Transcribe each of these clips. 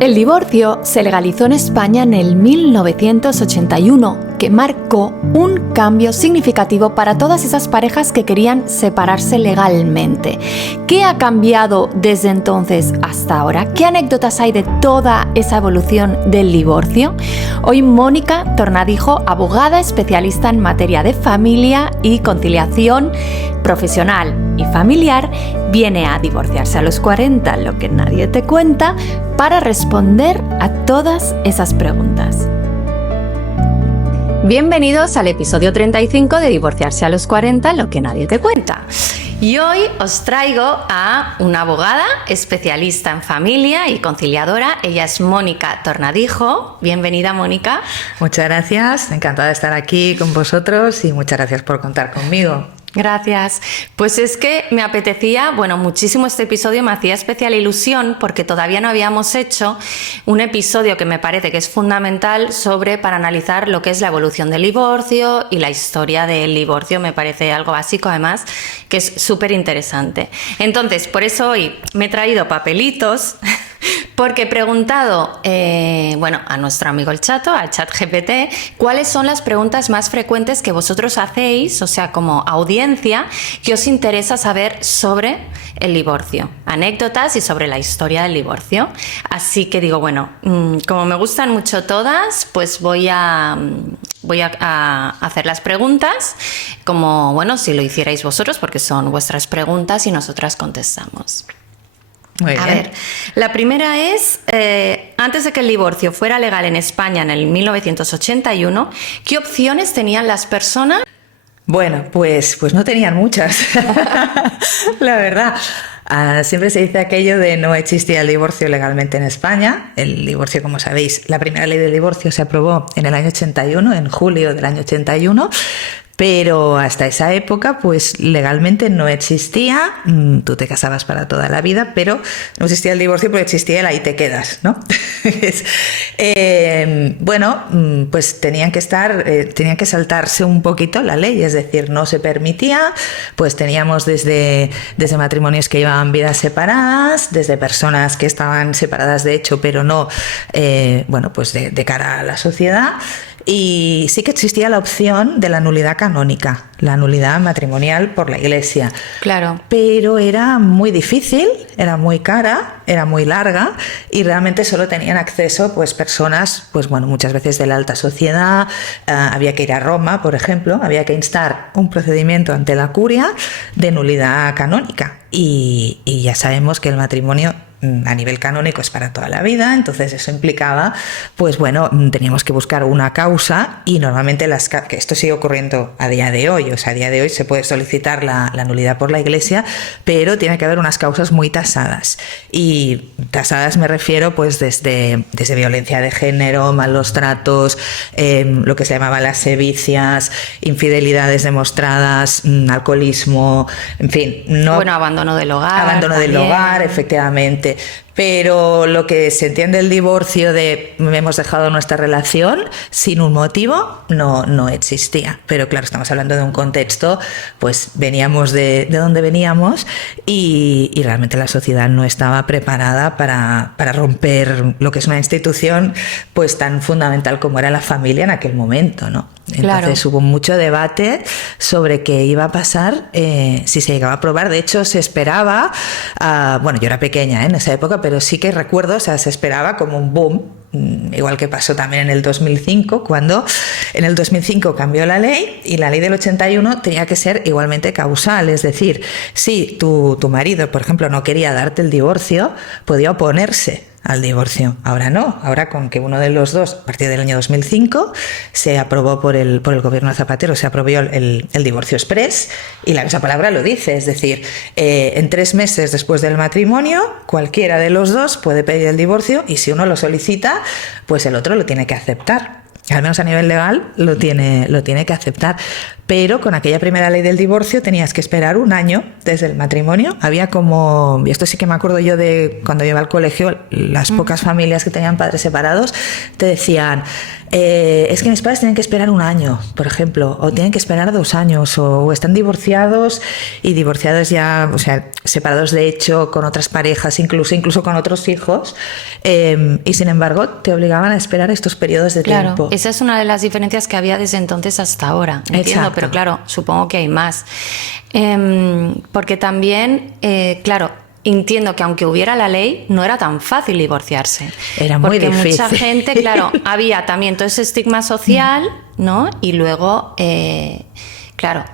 El divorcio se legalizó en España en el 1981, que marcó un cambio significativo para todas esas parejas que querían separarse legalmente. ¿Qué ha cambiado desde entonces hasta ahora? ¿Qué anécdotas hay de toda esa evolución del divorcio? Hoy Mónica Tornadijo, abogada especialista en materia de familia y conciliación profesional y familiar, viene a Divorciarse a los 40, lo que nadie te cuenta, para responder a todas esas preguntas. Bienvenidos al episodio 35 de Divorciarse a los 40, lo que nadie te cuenta. Y hoy os traigo a una abogada especialista en familia y conciliadora. Ella es Mónica Tornadijo. Bienvenida, Mónica. Muchas gracias, encantada de estar aquí con vosotros y muchas gracias por contar conmigo. Gracias. Pues es que me apetecía, muchísimo este episodio, me hacía especial ilusión porque todavía no habíamos hecho un episodio que me parece que es fundamental para analizar lo que es la evolución del divorcio y la historia del divorcio. Me parece algo básico, además, que es súper interesante. Entonces, por eso hoy me he traído papelitos porque he preguntado a nuestro amigo el Chato, al ChatGPT, cuáles son las preguntas más frecuentes que vosotros hacéis, o sea, como audiencia, que os interesa saber sobre el divorcio, anécdotas y sobre la historia del divorcio. Así que digo, como me gustan mucho todas, pues voy a hacer las preguntas como, si lo hicierais vosotros, porque son vuestras preguntas y nosotras contestamos. Muy bien. A ver, la primera es, antes de que el divorcio fuera legal en España en el 1981, ¿qué opciones tenían las personas? Bueno, pues no tenían muchas, la verdad. Siempre se dice aquello de no existía el divorcio legalmente en España. El divorcio, como sabéis, la primera ley del divorcio se aprobó en el año 81, en julio del año 81. Pero hasta esa época, pues legalmente no existía, tú te casabas para toda la vida, pero no existía el divorcio porque existía el ahí te quedas, ¿no? Pues tenían que saltarse un poquito la ley, es decir, no se permitía, pues teníamos desde matrimonios que llevaban vidas separadas, desde personas que estaban separadas de hecho, pero no, de cara a la sociedad. Y sí que existía la opción de la nulidad canónica, la nulidad matrimonial por la Iglesia. Claro. Pero era muy difícil, era muy cara, era muy larga y realmente solo tenían acceso pues personas, muchas veces de la alta sociedad. Había que ir a Roma, por ejemplo, había que instar un procedimiento ante la curia de nulidad canónica. Y ya sabemos que el matrimonio a nivel canónico es para toda la vida, entonces eso implicaba, teníamos que buscar una causa y normalmente que esto sigue ocurriendo a día de hoy, o sea, a día de hoy se puede solicitar la nulidad por la Iglesia, pero tiene que haber unas causas muy tasadas. Y tasadas me refiero pues desde violencia de género, malos tratos, lo que se llamaba las sevicias, infidelidades demostradas, alcoholismo, en fin. Abandono del hogar. Abandono del hogar, efectivamente. Pero lo que se entiende el divorcio de hemos dejado nuestra relación sin un motivo no existía. Pero claro, estamos hablando de un contexto, pues veníamos de donde veníamos y realmente la sociedad no estaba preparada para romper lo que es una institución pues tan fundamental como era la familia en aquel momento, ¿no? Entonces hubo mucho debate sobre qué iba a pasar si se llegaba a aprobar. De hecho, se esperaba, yo era pequeña en esa época, pero sí que recuerdo, se esperaba como un boom, igual que pasó también en el 2005, cuando en el 2005 cambió la ley y la ley del 81 tenía que ser igualmente causal, es decir, si tu marido, por ejemplo, no quería darte el divorcio, podía oponerse al divorcio. Ahora no, ahora con que uno de los dos, a partir del año 2005, se aprobó por el gobierno de Zapatero, se aprobó el divorcio exprés y la misma palabra lo dice, es decir, en 3 meses después del matrimonio, cualquiera de los dos puede pedir el divorcio y si uno lo solicita, pues el otro lo tiene que aceptar. Al menos a nivel legal lo tiene que aceptar. pero con aquella primera ley del divorcio tenías que esperar un año desde el matrimonio. Había como, y esto sí que me acuerdo yo de cuando iba al colegio, las pocas familias que tenían padres separados te decían, es que mis padres tienen que esperar un año, por ejemplo, o tienen que esperar 2 años, o están divorciados y divorciados ya, o sea, separados de hecho con otras parejas, incluso con otros hijos, y sin embargo te obligaban a esperar estos periodos de tiempo. Esa es una de las diferencias que había desde entonces hasta ahora, entiendo. Exacto. Pero claro, supongo que hay más, porque también, claro, entiendo que aunque hubiera la ley, no era tan fácil divorciarse. Era muy difícil. Porque mucha gente, claro, había también todo ese estigma social, ¿no? Y luego, claro,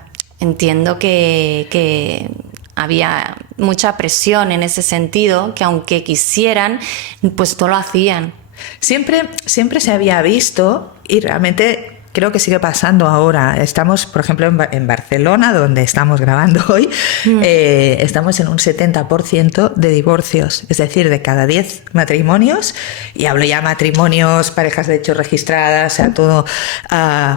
entiendo que había mucha presión en ese sentido, que aunque quisieran, pues no lo hacían. Siempre se había visto, y realmente creo que sigue pasando ahora. Estamos, por ejemplo, en Barcelona, donde estamos grabando hoy, estamos en un 70% de divorcios. Es decir, de cada 10 matrimonios, y hablo ya matrimonios, parejas de hecho registradas, o sea, todo,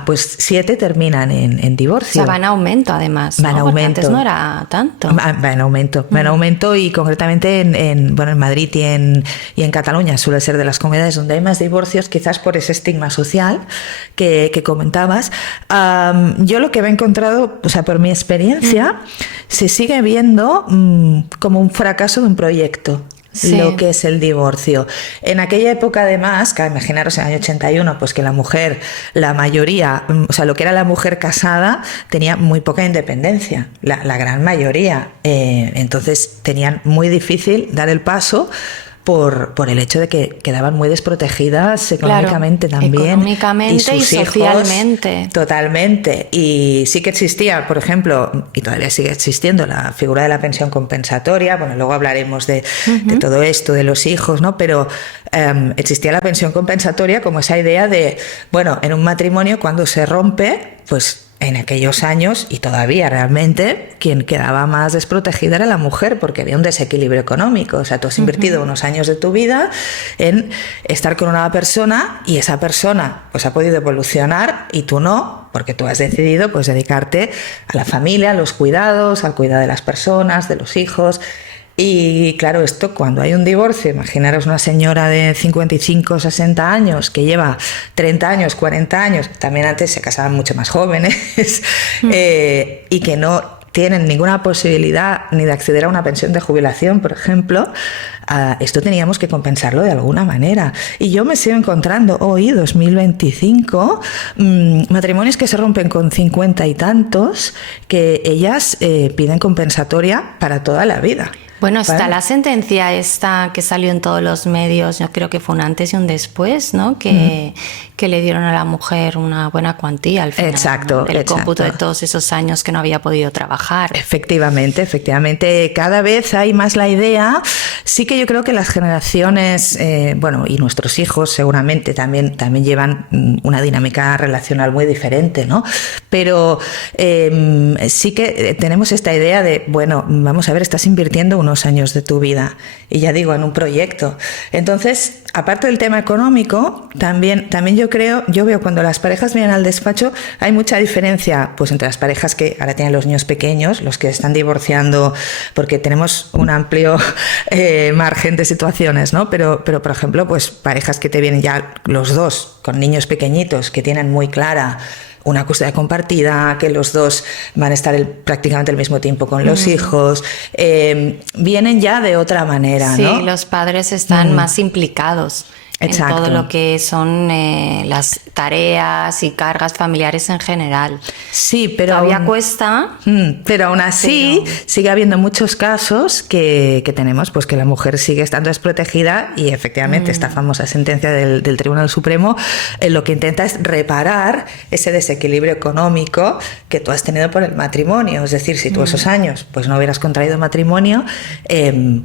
pues 7 terminan en divorcio. O sea, va en aumento además, ¿no? Va en aumento. Porque antes no era tanto. Va en aumento. Va en aumento, y concretamente en Madrid y en Cataluña suele ser de las comunidades donde hay más divorcios, quizás por ese estigma social que comentabas. Yo lo que he encontrado, o sea, por mi experiencia, se sigue viendo como un fracaso de un proyecto. Sí. Lo que es el divorcio. En aquella época, además, que imaginaros en el año 81, pues que la mujer, la mayoría, o sea, lo que era la mujer casada, tenía muy poca independencia, la gran mayoría. Entonces tenían muy difícil dar el paso por el hecho de que quedaban muy desprotegidas económicamente, claro, también. Económicamente y socialmente. Hijos, totalmente. Y sí que existía, por ejemplo, y todavía sigue existiendo, la figura de la pensión compensatoria. Bueno, luego hablaremos de todo esto, de los hijos, ¿no? Pero existía la pensión compensatoria como esa idea de, bueno, en un matrimonio cuando se rompe, pues en aquellos años, y todavía realmente, quien quedaba más desprotegida era la mujer, porque había un desequilibrio económico. O sea, tú has invertido unos años de tu vida en estar con una persona, y esa persona pues ha podido evolucionar y tú no, porque tú has decidido pues dedicarte a la familia, a los cuidados, al cuidado de las personas, de los hijos. Y claro, esto cuando hay un divorcio, imaginaros una señora de 55, 60 años que lleva 30 años, 40 años, también antes se casaban mucho más jóvenes, y que no tienen ninguna posibilidad ni de acceder a una pensión de jubilación, por ejemplo. Esto teníamos que compensarlo de alguna manera. Y yo me sigo encontrando hoy, 2025, matrimonios que se rompen con 50 y tantos, que ellas piden compensatoria para toda la vida. Bueno, está la sentencia esta que salió en todos los medios, yo creo que fue un antes y un después, ¿no? Que le dieron a la mujer una buena cuantía al final. Exacto, ¿no? El cómputo de todos esos años que no había podido trabajar. Efectivamente. Cada vez hay más la idea. Sí que yo creo que las generaciones, bueno, y nuestros hijos seguramente también llevan una dinámica relacional muy diferente, ¿no? Pero sí que tenemos esta idea de, bueno, vamos a ver, estás invirtiendo unos años de tu vida, y ya digo, en un proyecto. Entonces, aparte del tema económico, también yo veo cuando las parejas vienen al despacho, hay mucha diferencia pues entre las parejas que ahora tienen los niños pequeños, los que están divorciando, porque tenemos un amplio margen de situaciones, ¿no? Pero por ejemplo, pues parejas que te vienen ya los dos con niños pequeñitos, que tienen muy clara una custodia compartida, que los dos van a estar prácticamente al mismo tiempo con los hijos, vienen ya de otra manera, sí, ¿no? Sí, los padres están más implicados. Exacto. En todo lo que son las tareas y cargas familiares en general. Sí, pero todavía cuesta. Pero aún así sigue habiendo muchos casos que tenemos, pues que la mujer sigue estando desprotegida, y efectivamente esta famosa sentencia del Tribunal Supremo lo que intenta es reparar ese desequilibrio económico que tú has tenido por el matrimonio. Es decir, si tú esos años pues no hubieras contraído matrimonio,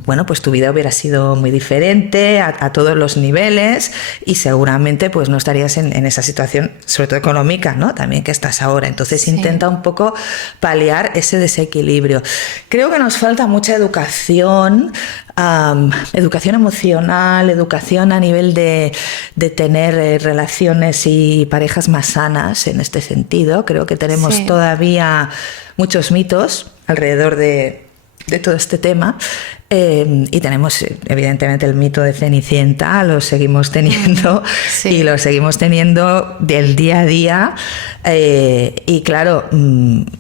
bueno, pues tu vida hubiera sido muy diferente a todos los niveles. estables y seguramente pues no estarías en esa situación, sobre todo económica, ¿no? También que estás ahora. Entonces intenta un poco paliar ese desequilibrio. Creo que nos falta mucha educación, educación emocional, educación a nivel de tener relaciones y parejas más sanas en este sentido. Creo que tenemos todavía muchos mitos alrededor de todo este tema, y tenemos evidentemente el mito de Cenicienta, lo seguimos teniendo y lo seguimos teniendo del día a día, y claro,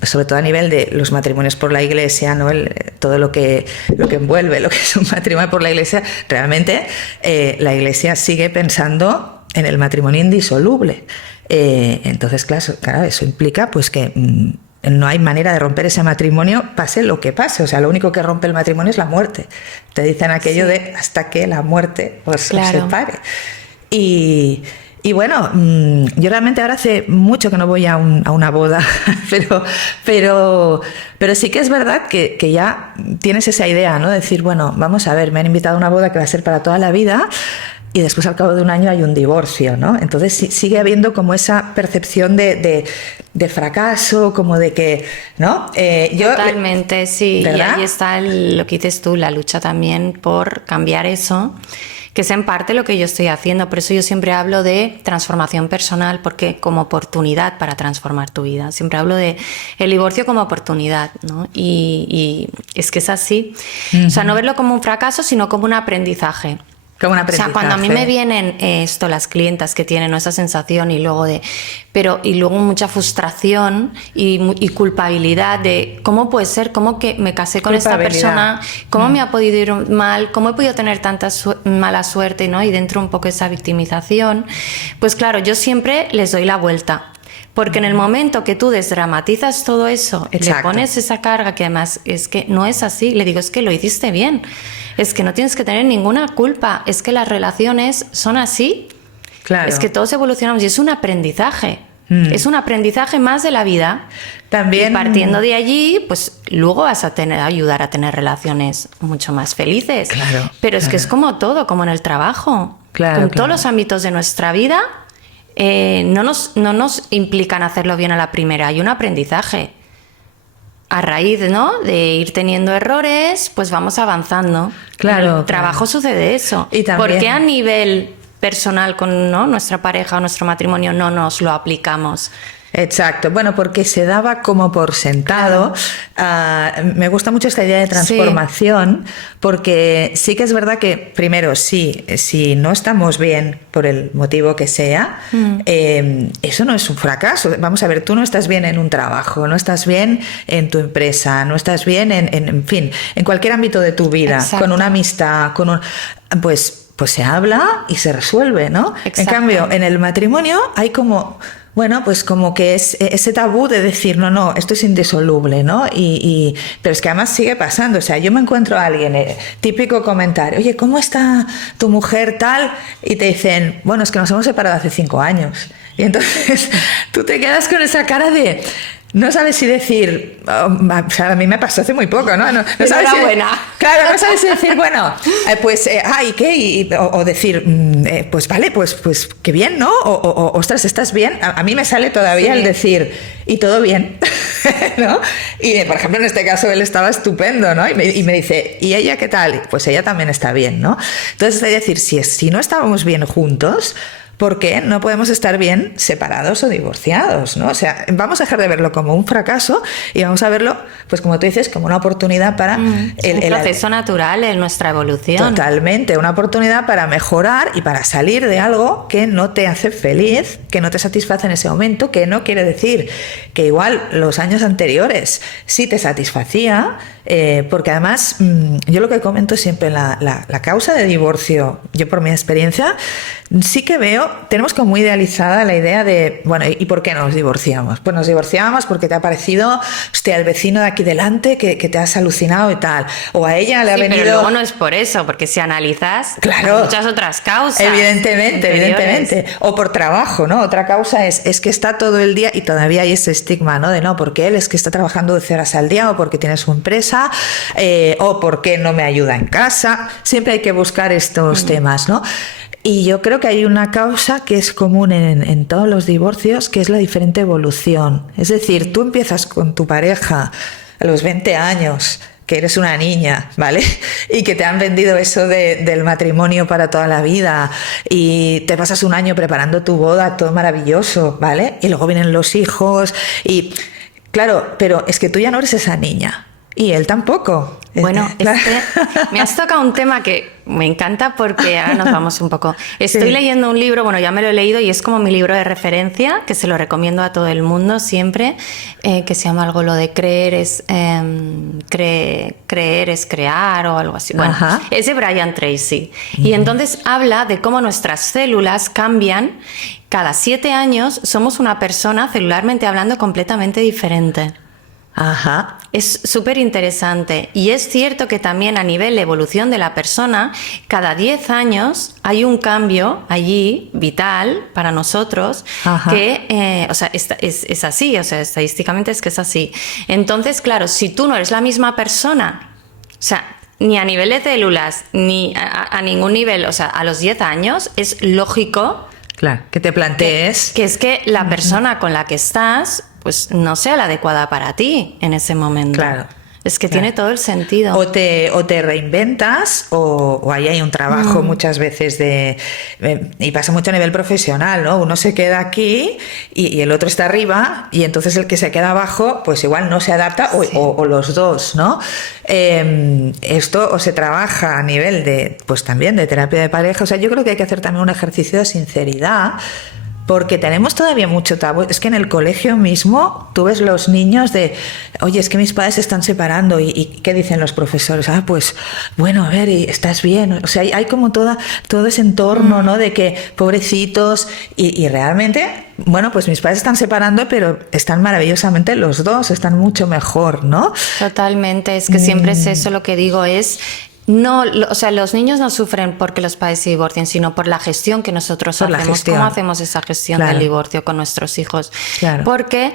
sobre todo a nivel de los matrimonios por la Iglesia, ¿no? Todo lo que envuelve lo que es un matrimonio por la Iglesia, realmente la Iglesia sigue pensando en el matrimonio indisoluble. Entonces, claro, eso implica pues que no hay manera de romper ese matrimonio, pase lo que pase. O sea, lo único que rompe el matrimonio es la muerte. Te dicen aquello de hasta que la muerte os separe. Y bueno, yo realmente ahora hace mucho que no voy a una boda, pero sí que es verdad que ya tienes esa idea, ¿no? De decir, bueno, vamos a ver, me han invitado a una boda que va a ser para toda la vida, y después al cabo de un año hay un divorcio, ¿no? Entonces sigue habiendo como esa percepción de fracaso, como de que, ¿no? Totalmente, sí. ¿verdad? Y ahí está lo que dices tú, la lucha también por cambiar eso, que es en parte lo que yo estoy haciendo. Por eso yo siempre hablo de transformación personal, porque como oportunidad para transformar tu vida. Siempre hablo de el divorcio como oportunidad, ¿no? Y es que es así. O sea, no verlo como un fracaso, sino como un aprendizaje. Como un aprendizaje. O sea, cuando a mí me vienen las clientas que tienen, ¿no?, esa sensación y luego mucha frustración y culpabilidad de cómo puede ser, cómo que me casé con esta persona, cómo me ha podido ir mal, cómo he podido tener tanta mala suerte, ¿no? Y dentro un poco esa victimización. Pues claro, yo siempre les doy la vuelta. Porque en el momento que tú desdramatizas todo eso, le pones esa carga, que además es que no es así, le digo, es que lo hiciste bien, es que no tienes que tener ninguna culpa, es que las relaciones son así, es que todos evolucionamos y es un aprendizaje. Es un aprendizaje más de la vida. También, y partiendo de allí, pues luego vas a ayudar a tener relaciones mucho más felices. Pero es que es como todo, como en el trabajo. En todos los ámbitos de nuestra vida. No nos implican hacerlo bien a la primera, hay un aprendizaje. A raíz, ¿no?, de ir teniendo errores, pues vamos avanzando. En el trabajo sucede eso. Y también, ¿por qué a nivel personal con, ¿no?, nuestra pareja o nuestro matrimonio no nos lo aplicamos? Exacto, bueno, porque se daba como por sentado. Me gusta mucho esta idea de transformación, porque sí que es verdad que, primero, si no estamos bien por el motivo que sea, eso no es un fracaso. Vamos a ver, tú no estás bien en un trabajo, no estás bien en tu empresa, no estás bien en fin, en cualquier ámbito de tu vida, con una amistad, pues se habla y se resuelve, ¿no? En cambio, en el matrimonio hay como... Bueno, pues como que es ese tabú de decir, no, esto es indisoluble, ¿no? Pero es que además sigue pasando. O sea, yo me encuentro a alguien, típico comentario, oye, ¿cómo está tu mujer tal? Y te dicen, bueno, es que nos hemos separado hace 5 años. Y entonces tú te quedas con esa cara de... No sabes si decir, o sea, a mí me pasó hace muy poco, ¿no? No sabes claro, no sabes si decir, bueno, pues, ¿y qué? O decir, pues vale, pues qué bien, ¿no? O ostras, ¿estás bien? A mí me sale todavía el decir, y todo bien, ¿no? Y, por ejemplo, en este caso él estaba estupendo, ¿no? Y me dice, ¿y ella qué tal? Pues ella también está bien, ¿no? Entonces, es decir, si no estábamos bien juntos, ¿por qué no podemos estar bien separados o divorciados, ¿no? O sea, vamos a dejar de verlo como un fracaso y vamos a verlo, pues como tú dices, como una oportunidad para... un proceso natural en nuestra evolución. Totalmente, una oportunidad para mejorar y para salir de algo que no te hace feliz, que no te satisface en ese momento, que no quiere decir que igual los años anteriores sí te satisfacía, porque además yo lo que comento siempre, la causa de divorcio, yo por mi experiencia, sí que veo, tenemos como muy idealizada la idea de, bueno, ¿y por qué nos divorciamos? Pues nos divorciamos porque te ha parecido, hostia, el vecino de aquí delante que te has alucinado y tal, o a ella le ha venido... pero luego no es por eso, porque si analizas, hay muchas otras causas. Evidentemente, o por trabajo, ¿no? Otra causa es que está todo el día, y todavía hay ese estigma, ¿no? De no, porque él es que está trabajando 12 horas al día, o porque tiene su empresa, o porque no me ayuda en casa. Siempre hay que buscar estos temas, ¿no? Y yo creo que hay una causa que es común en todos los divorcios, que es la diferente evolución. Es decir, tú empiezas con tu pareja a los 20 años, que eres una niña, ¿vale? Y que te han vendido eso del matrimonio para toda la vida y te pasas un año preparando tu boda, todo maravilloso, ¿vale? Y luego vienen los hijos y... Claro, pero es que tú ya no eres esa niña. Y él tampoco. Bueno, Claro. me has tocado un tema que me encanta porque ahora nos vamos un poco. Estoy leyendo un libro, bueno, ya me lo he leído y es como mi libro de referencia, que se lo recomiendo a todo el mundo siempre, que se llama algo lo de creer es crear o algo así. Bueno, Ajá. es de Brian Tracy. Y entonces habla de cómo nuestras células cambian. Cada 7 años somos una persona, celularmente hablando, completamente diferente. Ajá. Es súper interesante y es cierto que también a nivel de evolución de la persona, cada 10 años hay un cambio allí vital para nosotros. Ajá. Que, o sea, es así, o sea, estadísticamente es que es así. Entonces, claro, si tú no eres la misma persona, o sea, ni a nivel de células, ni a ningún nivel, o sea, a los 10 años, es lógico Claro, que te plantees. que es que la persona con la que estás pues no sea la adecuada para ti en ese momento. Claro. Es que Claro. tiene todo el sentido. O te reinventas o ahí hay un trabajo muchas veces y pasa mucho a nivel profesional, ¿no? Uno se queda aquí y el otro está arriba y entonces el que se queda abajo pues igual no se adapta o los dos, ¿no? Esto o se trabaja a nivel de, pues también de terapia de pareja. O sea, yo creo que hay que hacer también un ejercicio de sinceridad. Porque tenemos todavía mucho tabú. Es que en el colegio mismo tú ves los niños de, oye, es que mis padres se están separando. ¿Y qué dicen los profesores? Ah, pues, bueno, a ver, y estás bien. O sea, hay como todo ese entorno, ¿no? De que, pobrecitos, y realmente, bueno, pues mis padres se están separando, pero están maravillosamente los dos, están mucho mejor, ¿no? Totalmente, es que siempre es eso, lo que digo es... No, o sea, los niños no sufren porque los padres se divorcien, sino por la gestión que nosotros Por la hacemos. gestión. ¿Cómo hacemos esa gestión Claro. del divorcio con nuestros hijos? Claro. Porque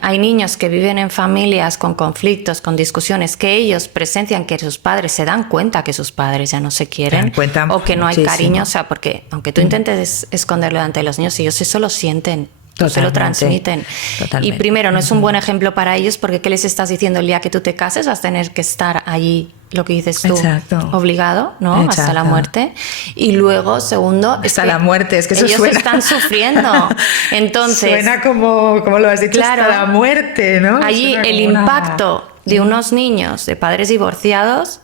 hay niños que viven en familias con conflictos, con discusiones, que ellos presencian que sus padres se dan cuenta que sus padres ya no se quieren Se dan cuenta o que no hay muchísimo. cariño. O sea, porque aunque tú intentes esconderlo delante de los niños, ellos eso lo sienten. Se lo Totalmente. transmiten. Totalmente. Y primero, no es un buen ejemplo para ellos porque ¿qué les estás diciendo? El día que tú te cases vas a tener que estar allí, lo que dices tú, Exacto. obligado, ¿no? Hasta la Exacto. muerte. Y luego, segundo, Hasta la muerte, es que eso ellos suena. están sufriendo. Entonces, Suena como lo has dicho, claro, hasta la muerte, ¿no? allí Suena el como una- impacto de unos niños de padres divorciados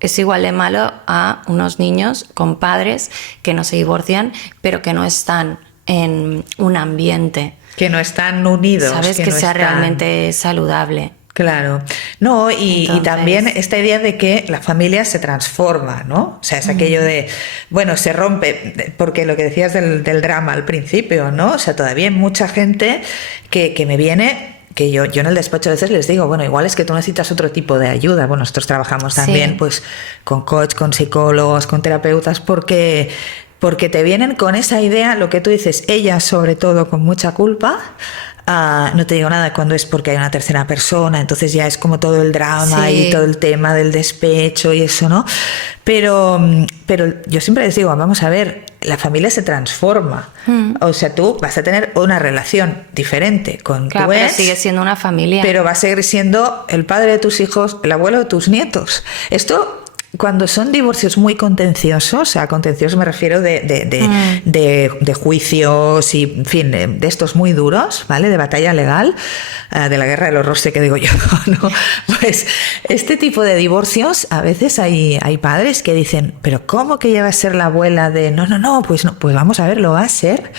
es igual de malo a unos niños con padres que no se divorcian, pero que no están en un ambiente, Que no están unidos. ¿sabes? Que no sea están- realmente saludable. Claro. No, y Entonces- también esta idea de que la familia se transforma, ¿no? O sea, es aquello de, bueno, se rompe, porque lo que decías del drama al principio, ¿no? O sea, todavía hay mucha gente que me viene... Que yo en el despacho a veces les digo, bueno, igual es que tú necesitas otro tipo de ayuda. Bueno, nosotros trabajamos también Sí. pues con coach, con psicólogos, con terapeutas, porque te vienen con esa idea, lo que tú dices, ellas sobre todo con mucha culpa. No te digo nada cuando es porque hay una tercera persona, entonces ya es como todo el drama Sí. y todo el tema del despecho y eso, ¿no? Pero yo siempre les digo, vamos a ver, la familia se transforma. O sea, tú vas a tener una relación diferente con Claro, tu pero ex, sigue siendo una familia. pero va a seguir siendo el padre de tus hijos, el abuelo de tus nietos. Esto, cuando son divorcios muy contenciosos, a contenciosos me refiero de juicios y, en fin, de estos muy duros, ¿vale? De batalla legal, de la guerra de los rostros, que digo yo, ¿no? Pues este tipo de divorcios, a veces hay padres que dicen, pero ¿cómo que ya va a ser la abuela de no, pues vamos a ver, lo va a ser.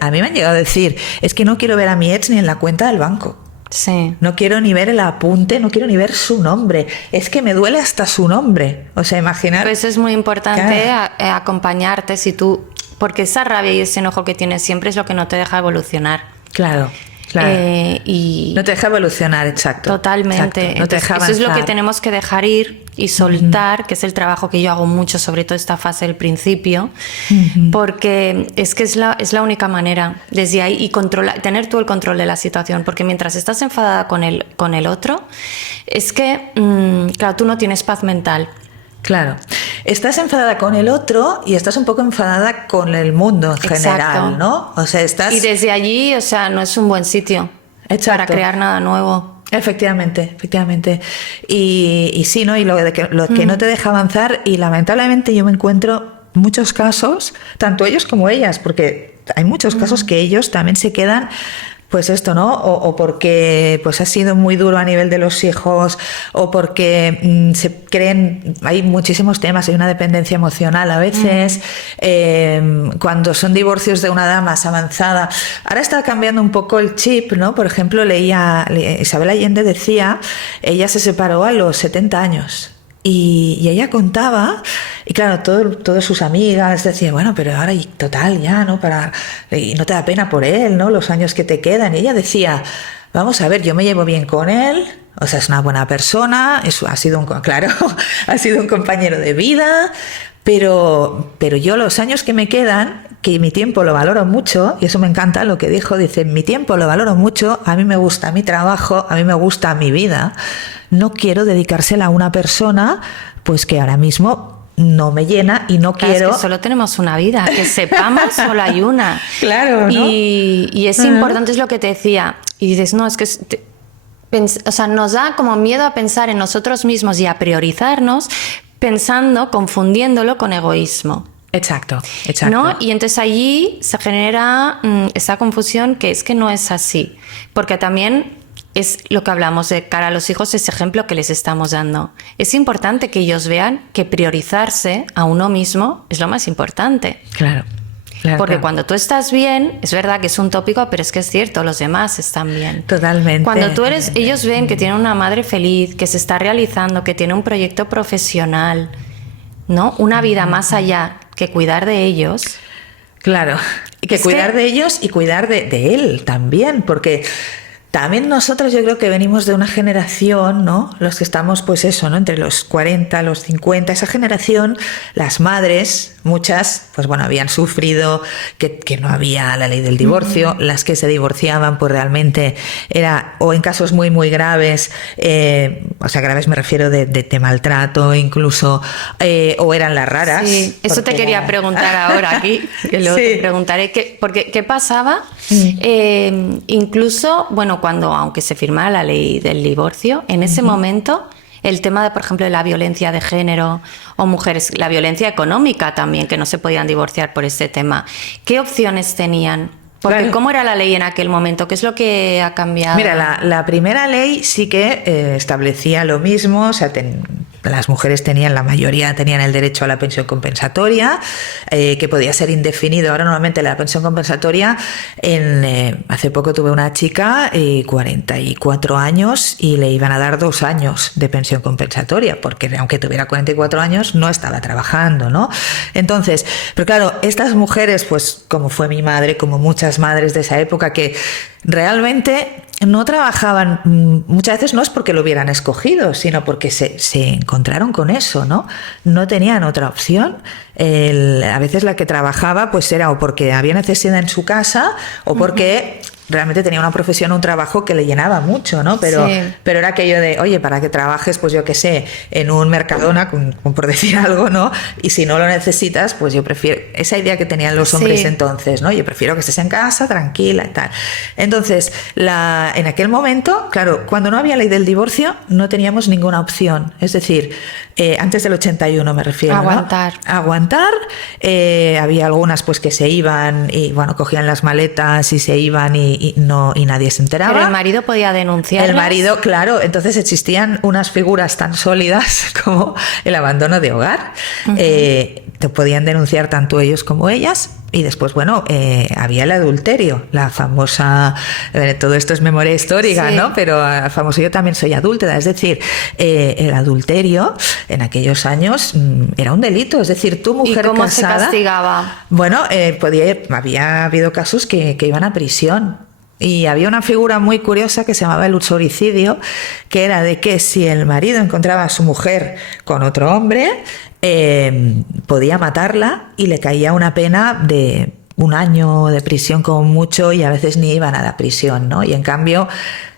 A mí me han llegado a decir, es que no quiero ver a mi ex ni en la cuenta del banco. Sí. No quiero ni ver el apunte, no quiero ni ver su nombre. Es que me duele hasta su nombre. O sea, imaginar... Pues eso es muy importante, Claro. acompañarte si tú... Porque esa rabia y ese enojo que tienes siempre es lo que no te deja evolucionar. Claro. Y No te deja evolucionar, exacto. totalmente. Exacto. No te Entonces, deja eso es lo que avanzar. tenemos que dejar ir y soltar, que es el trabajo que yo hago mucho, sobre todo esta fase del principio, porque es que es la única manera desde ahí y tener tú el control de la situación, porque mientras estás enfadada con el otro, es que, claro, tú no tienes paz mental. Claro. estás enfadada con el otro y estás un poco enfadada con el mundo en general, Exacto. ¿no? O sea, estás... Y desde allí, o sea, no es un buen sitio para crear nada nuevo. Efectivamente, efectivamente. Y sí, ¿no? Y lo que no te deja avanzar, y lamentablemente yo me encuentro muchos casos, tanto ellos como ellas, porque hay muchos casos que ellos también se quedan, pues esto, ¿no? O porque pues ha sido muy duro a nivel de los hijos, o porque se creen, hay muchísimos temas, hay una dependencia emocional a veces, cuando son divorcios de una edad más avanzada. Ahora está cambiando un poco el chip, ¿no? Por ejemplo, Isabel Allende decía, ella se separó a los 70 años. Y ella contaba, y claro, todas sus amigas decían, bueno, pero ahora y total ya, ¿no? Y no te da pena por él, ¿no? Los años que te quedan. Y ella decía, vamos a ver, yo me llevo bien con él, o sea, es una buena persona, ha sido un compañero de vida, pero yo los años que me quedan, que mi tiempo lo valoro mucho, y eso me encanta lo que dijo, dice, mi tiempo lo valoro mucho, a mí me gusta mi trabajo, a mí me gusta mi vida, no quiero dedicársela a una persona pues que ahora mismo no me llena y no quiero... Es que solo tenemos una vida, que sepamos, solo hay una. Claro, ¿no? Y es importante, es lo que te decía, y dices, no, es que... o sea, nos da como miedo a pensar en nosotros mismos y a priorizarnos pensando, confundiéndolo con egoísmo. Exacto. ¿No? Y entonces allí se genera esa confusión que es que no es así, porque también es lo que hablamos de cara a los hijos, ese ejemplo que les estamos dando. Es importante que ellos vean que priorizarse a uno mismo es lo más importante. Claro. Porque cuando tú estás bien, es verdad que es un tópico, pero es que es cierto, los demás están bien. Totalmente. Cuando ellos ven que tiene una madre feliz, que se está realizando, que tiene un proyecto profesional, ¿no? Una vida más allá que cuidar de ellos. Claro, y que cuidar de ellos y cuidar de él también, porque también nosotros yo creo que venimos de una generación, ¿no? Los que estamos, pues eso, ¿no? Entre los 40, los 50, esa generación, las madres, muchas, pues bueno, habían sufrido que no había la ley del divorcio, las que se divorciaban, pues realmente era, o en casos muy, muy graves, o sea, graves me refiero de maltrato incluso, o eran las raras. Sí, eso te quería preguntar ahora aquí, que luego te preguntaré, ¿qué pasaba? Incluso, bueno, aunque se firmara la ley del divorcio, en ese momento el tema de, por ejemplo, de la violencia de género o mujeres, la violencia económica también, que no se podían divorciar por este tema, ¿qué opciones tenían? Porque claro. ¿Cómo era la ley en aquel momento? ¿Qué es lo que ha cambiado? Mira, la primera ley sí que establecía lo mismo, o sea, las mujeres la mayoría tenían el derecho a la pensión compensatoria, que podía ser indefinido. Ahora normalmente la pensión compensatoria, hace poco tuve una chica, 44 años, y le iban a dar 2 años de pensión compensatoria, porque aunque tuviera 44 años no estaba trabajando, ¿no? Entonces, pero claro, estas mujeres, pues como fue mi madre, como muchas madres de esa época, que realmente no trabajaban, muchas veces no es porque lo hubieran escogido, sino porque se encontraron con eso, ¿no? No tenían otra opción. A veces la que trabajaba pues era o porque había necesidad en su casa o porque realmente tenía una profesión, un trabajo que le llenaba mucho, ¿no? Pero era aquello de, oye, para que trabajes, pues yo qué sé, en un Mercadona, por decir algo, ¿no? Y si no lo necesitas, pues yo prefiero, esa idea que tenían los hombres entonces, ¿no? Yo prefiero que estés en casa, tranquila y tal. Entonces, en aquel momento, claro, cuando no había ley del divorcio, no teníamos ninguna opción. Es decir, antes del 81 me refiero, Aguantar. ¿no? Aguantar. Había algunas pues que se iban y, bueno, cogían las maletas y se iban y nadie se enteraba. Pero el marido podía denunciar. El marido, claro, entonces existían unas figuras tan sólidas como el abandono de hogar. Te podían denunciar tanto ellos como ellas. Y después, bueno, había el adulterio, la famosa, todo esto es memoria histórica, ¿no? Pero el famoso yo también soy adúltera, es decir, el adulterio en aquellos años era un delito, es decir, tu mujer casada... ¿Y cómo se castigaba? Bueno, había habido casos que iban a prisión. Y había una figura muy curiosa que se llamaba el uxoricidio, que era de que si el marido encontraba a su mujer con otro hombre, podía matarla y le caía una pena de 1 año de prisión como mucho, y a veces ni iban a la prisión, ¿no? Y en cambio,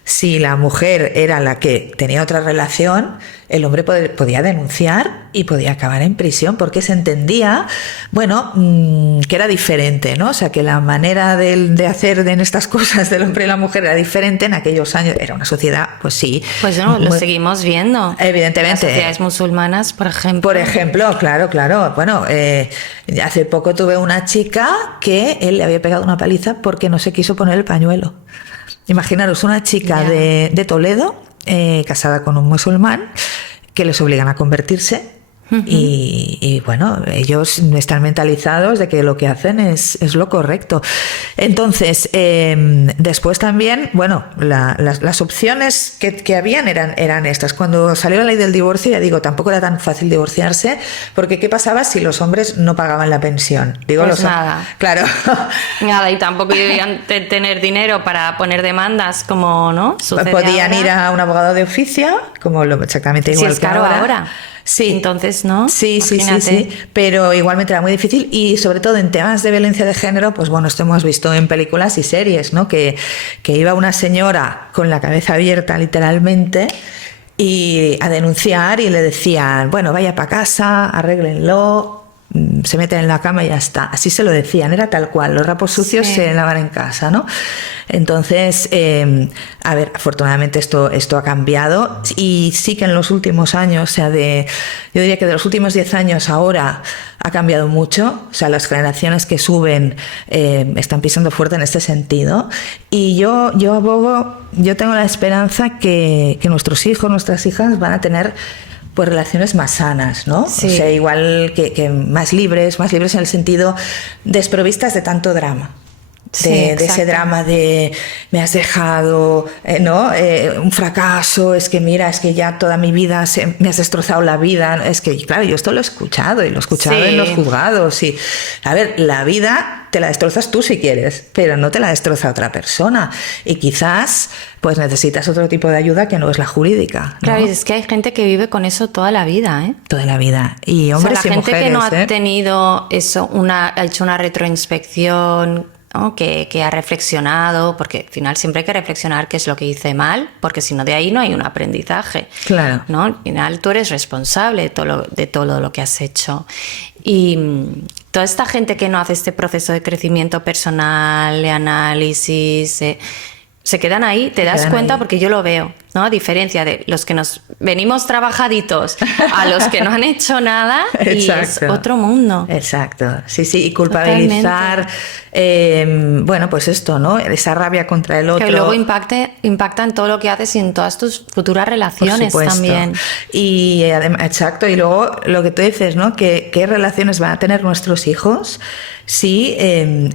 si la mujer era la que tenía otra relación, el hombre podía denunciar y podía acabar en prisión, porque se entendía, bueno, que era diferente, ¿no? O sea, que la manera de hacer en estas cosas del hombre y la mujer era diferente en aquellos años. Era una sociedad, pues sí. Pues no, lo seguimos viendo. Evidentemente. Las sociedades musulmanas, por ejemplo. Por ejemplo, claro. Bueno, hace poco tuve una chica que él le había pegado una paliza porque no se quiso poner el pañuelo. Imaginaros una chica de Toledo, casada con un musulmán, que les obligan a convertirse. Y bueno, ellos están mentalizados de que lo que hacen es lo correcto. Entonces, después también, bueno, las opciones que habían eran estas. Cuando salió la ley del divorcio, ya digo, tampoco era tan fácil divorciarse, porque ¿qué pasaba si los hombres no pagaban la pensión? Digo, pues nada. Claro. Nada, y tampoco debían tener dinero para poner demandas, como, ¿no? Sucede Podían ahora. Ir a un abogado de oficio, como exactamente igual es que caro ahora. Sí. Entonces, ¿no? Sí, Imagínate. sí. Pero igualmente era muy difícil, y sobre todo en temas de violencia de género, pues bueno, esto hemos visto en películas y series, ¿no? Que iba una señora con la cabeza abierta, literalmente, y a denunciar, y le decían, bueno, vaya para casa, arréglenlo, se meten en la cama y ya está. Así se lo decían, era tal cual, los rapos sucios se lavan en casa, ¿no? Entonces, a ver, afortunadamente esto ha cambiado, y sí que en los últimos años, o sea, yo diría que de los últimos 10 años ahora ha cambiado mucho. O sea, las generaciones que suben están pisando fuerte en este sentido, y yo tengo la esperanza que nuestros hijos, nuestras hijas van a tener pues relaciones más sanas, ¿no? Sí. O sea, igual que más libres en el sentido desprovistas de tanto drama. De ese drama de me has dejado, ¿no? Un fracaso, es que mira, es que ya toda mi vida me has destrozado la vida. Es que, claro, yo esto lo he escuchado, y lo he escuchado en los juzgados. Y, a ver, la vida te la destrozas tú si quieres, pero no te la destroza otra persona. Y quizás pues necesitas otro tipo de ayuda que no es la jurídica, ¿no? Claro, y es que hay gente que vive con eso toda la vida, ¿eh? Toda la vida. Y hombres y mujeres. La gente que no ha tenido eso, ha hecho una retroinspección, ¿no? Que ha reflexionado, porque al final siempre hay que reflexionar qué es lo que hice mal, porque si no, de ahí no hay un aprendizaje. Claro. ¿No? Al final tú eres responsable de todo lo que has hecho. Y toda esta gente que no hace este proceso de crecimiento personal, de análisis, se quedan ahí, te das cuenta, porque yo lo veo, ¿no? A diferencia de los que nos venimos trabajaditos a los que no han hecho nada, y es otro mundo. Exacto, sí, y culpabilizar, bueno, pues esto, ¿no? Esa rabia contra el otro. Que luego impacta en todo lo que haces y en todas tus futuras relaciones también. Y además, exacto, y luego lo que tú dices, ¿no? ¿Qué relaciones van a tener nuestros hijos? Sí,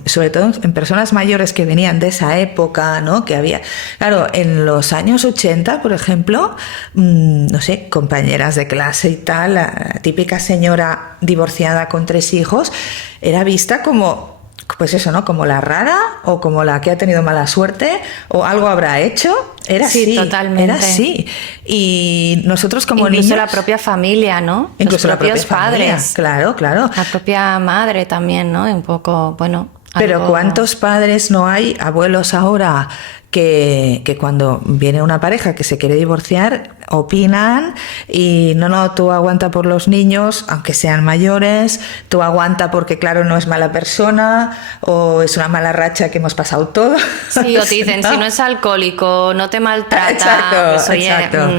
sobre todo en personas mayores que venían de esa época, ¿no? Que había, claro, en los años 80, por ejemplo, no sé, compañeras de clase y tal, la típica señora divorciada con 3 hijos, era vista como, pues eso, ¿no? Como la rara, o como la que ha tenido mala suerte, o algo habrá hecho. Era así, totalmente. Era así. Y nosotros como incluso niños, la propia familia, ¿no? Incluso los propios padres. Claro. La propia madre también, ¿no? Un poco, bueno. Pero ¿cuántos padres no hay, abuelos ahora, que cuando viene una pareja que se quiere divorciar, opinan y no, tú aguanta por los niños, aunque sean mayores, tú aguanta porque claro, no es mala persona, o es una mala racha que hemos pasado todos? Sí, o te dicen, ¿no? Si no es alcohólico, no te maltrata. Exacto.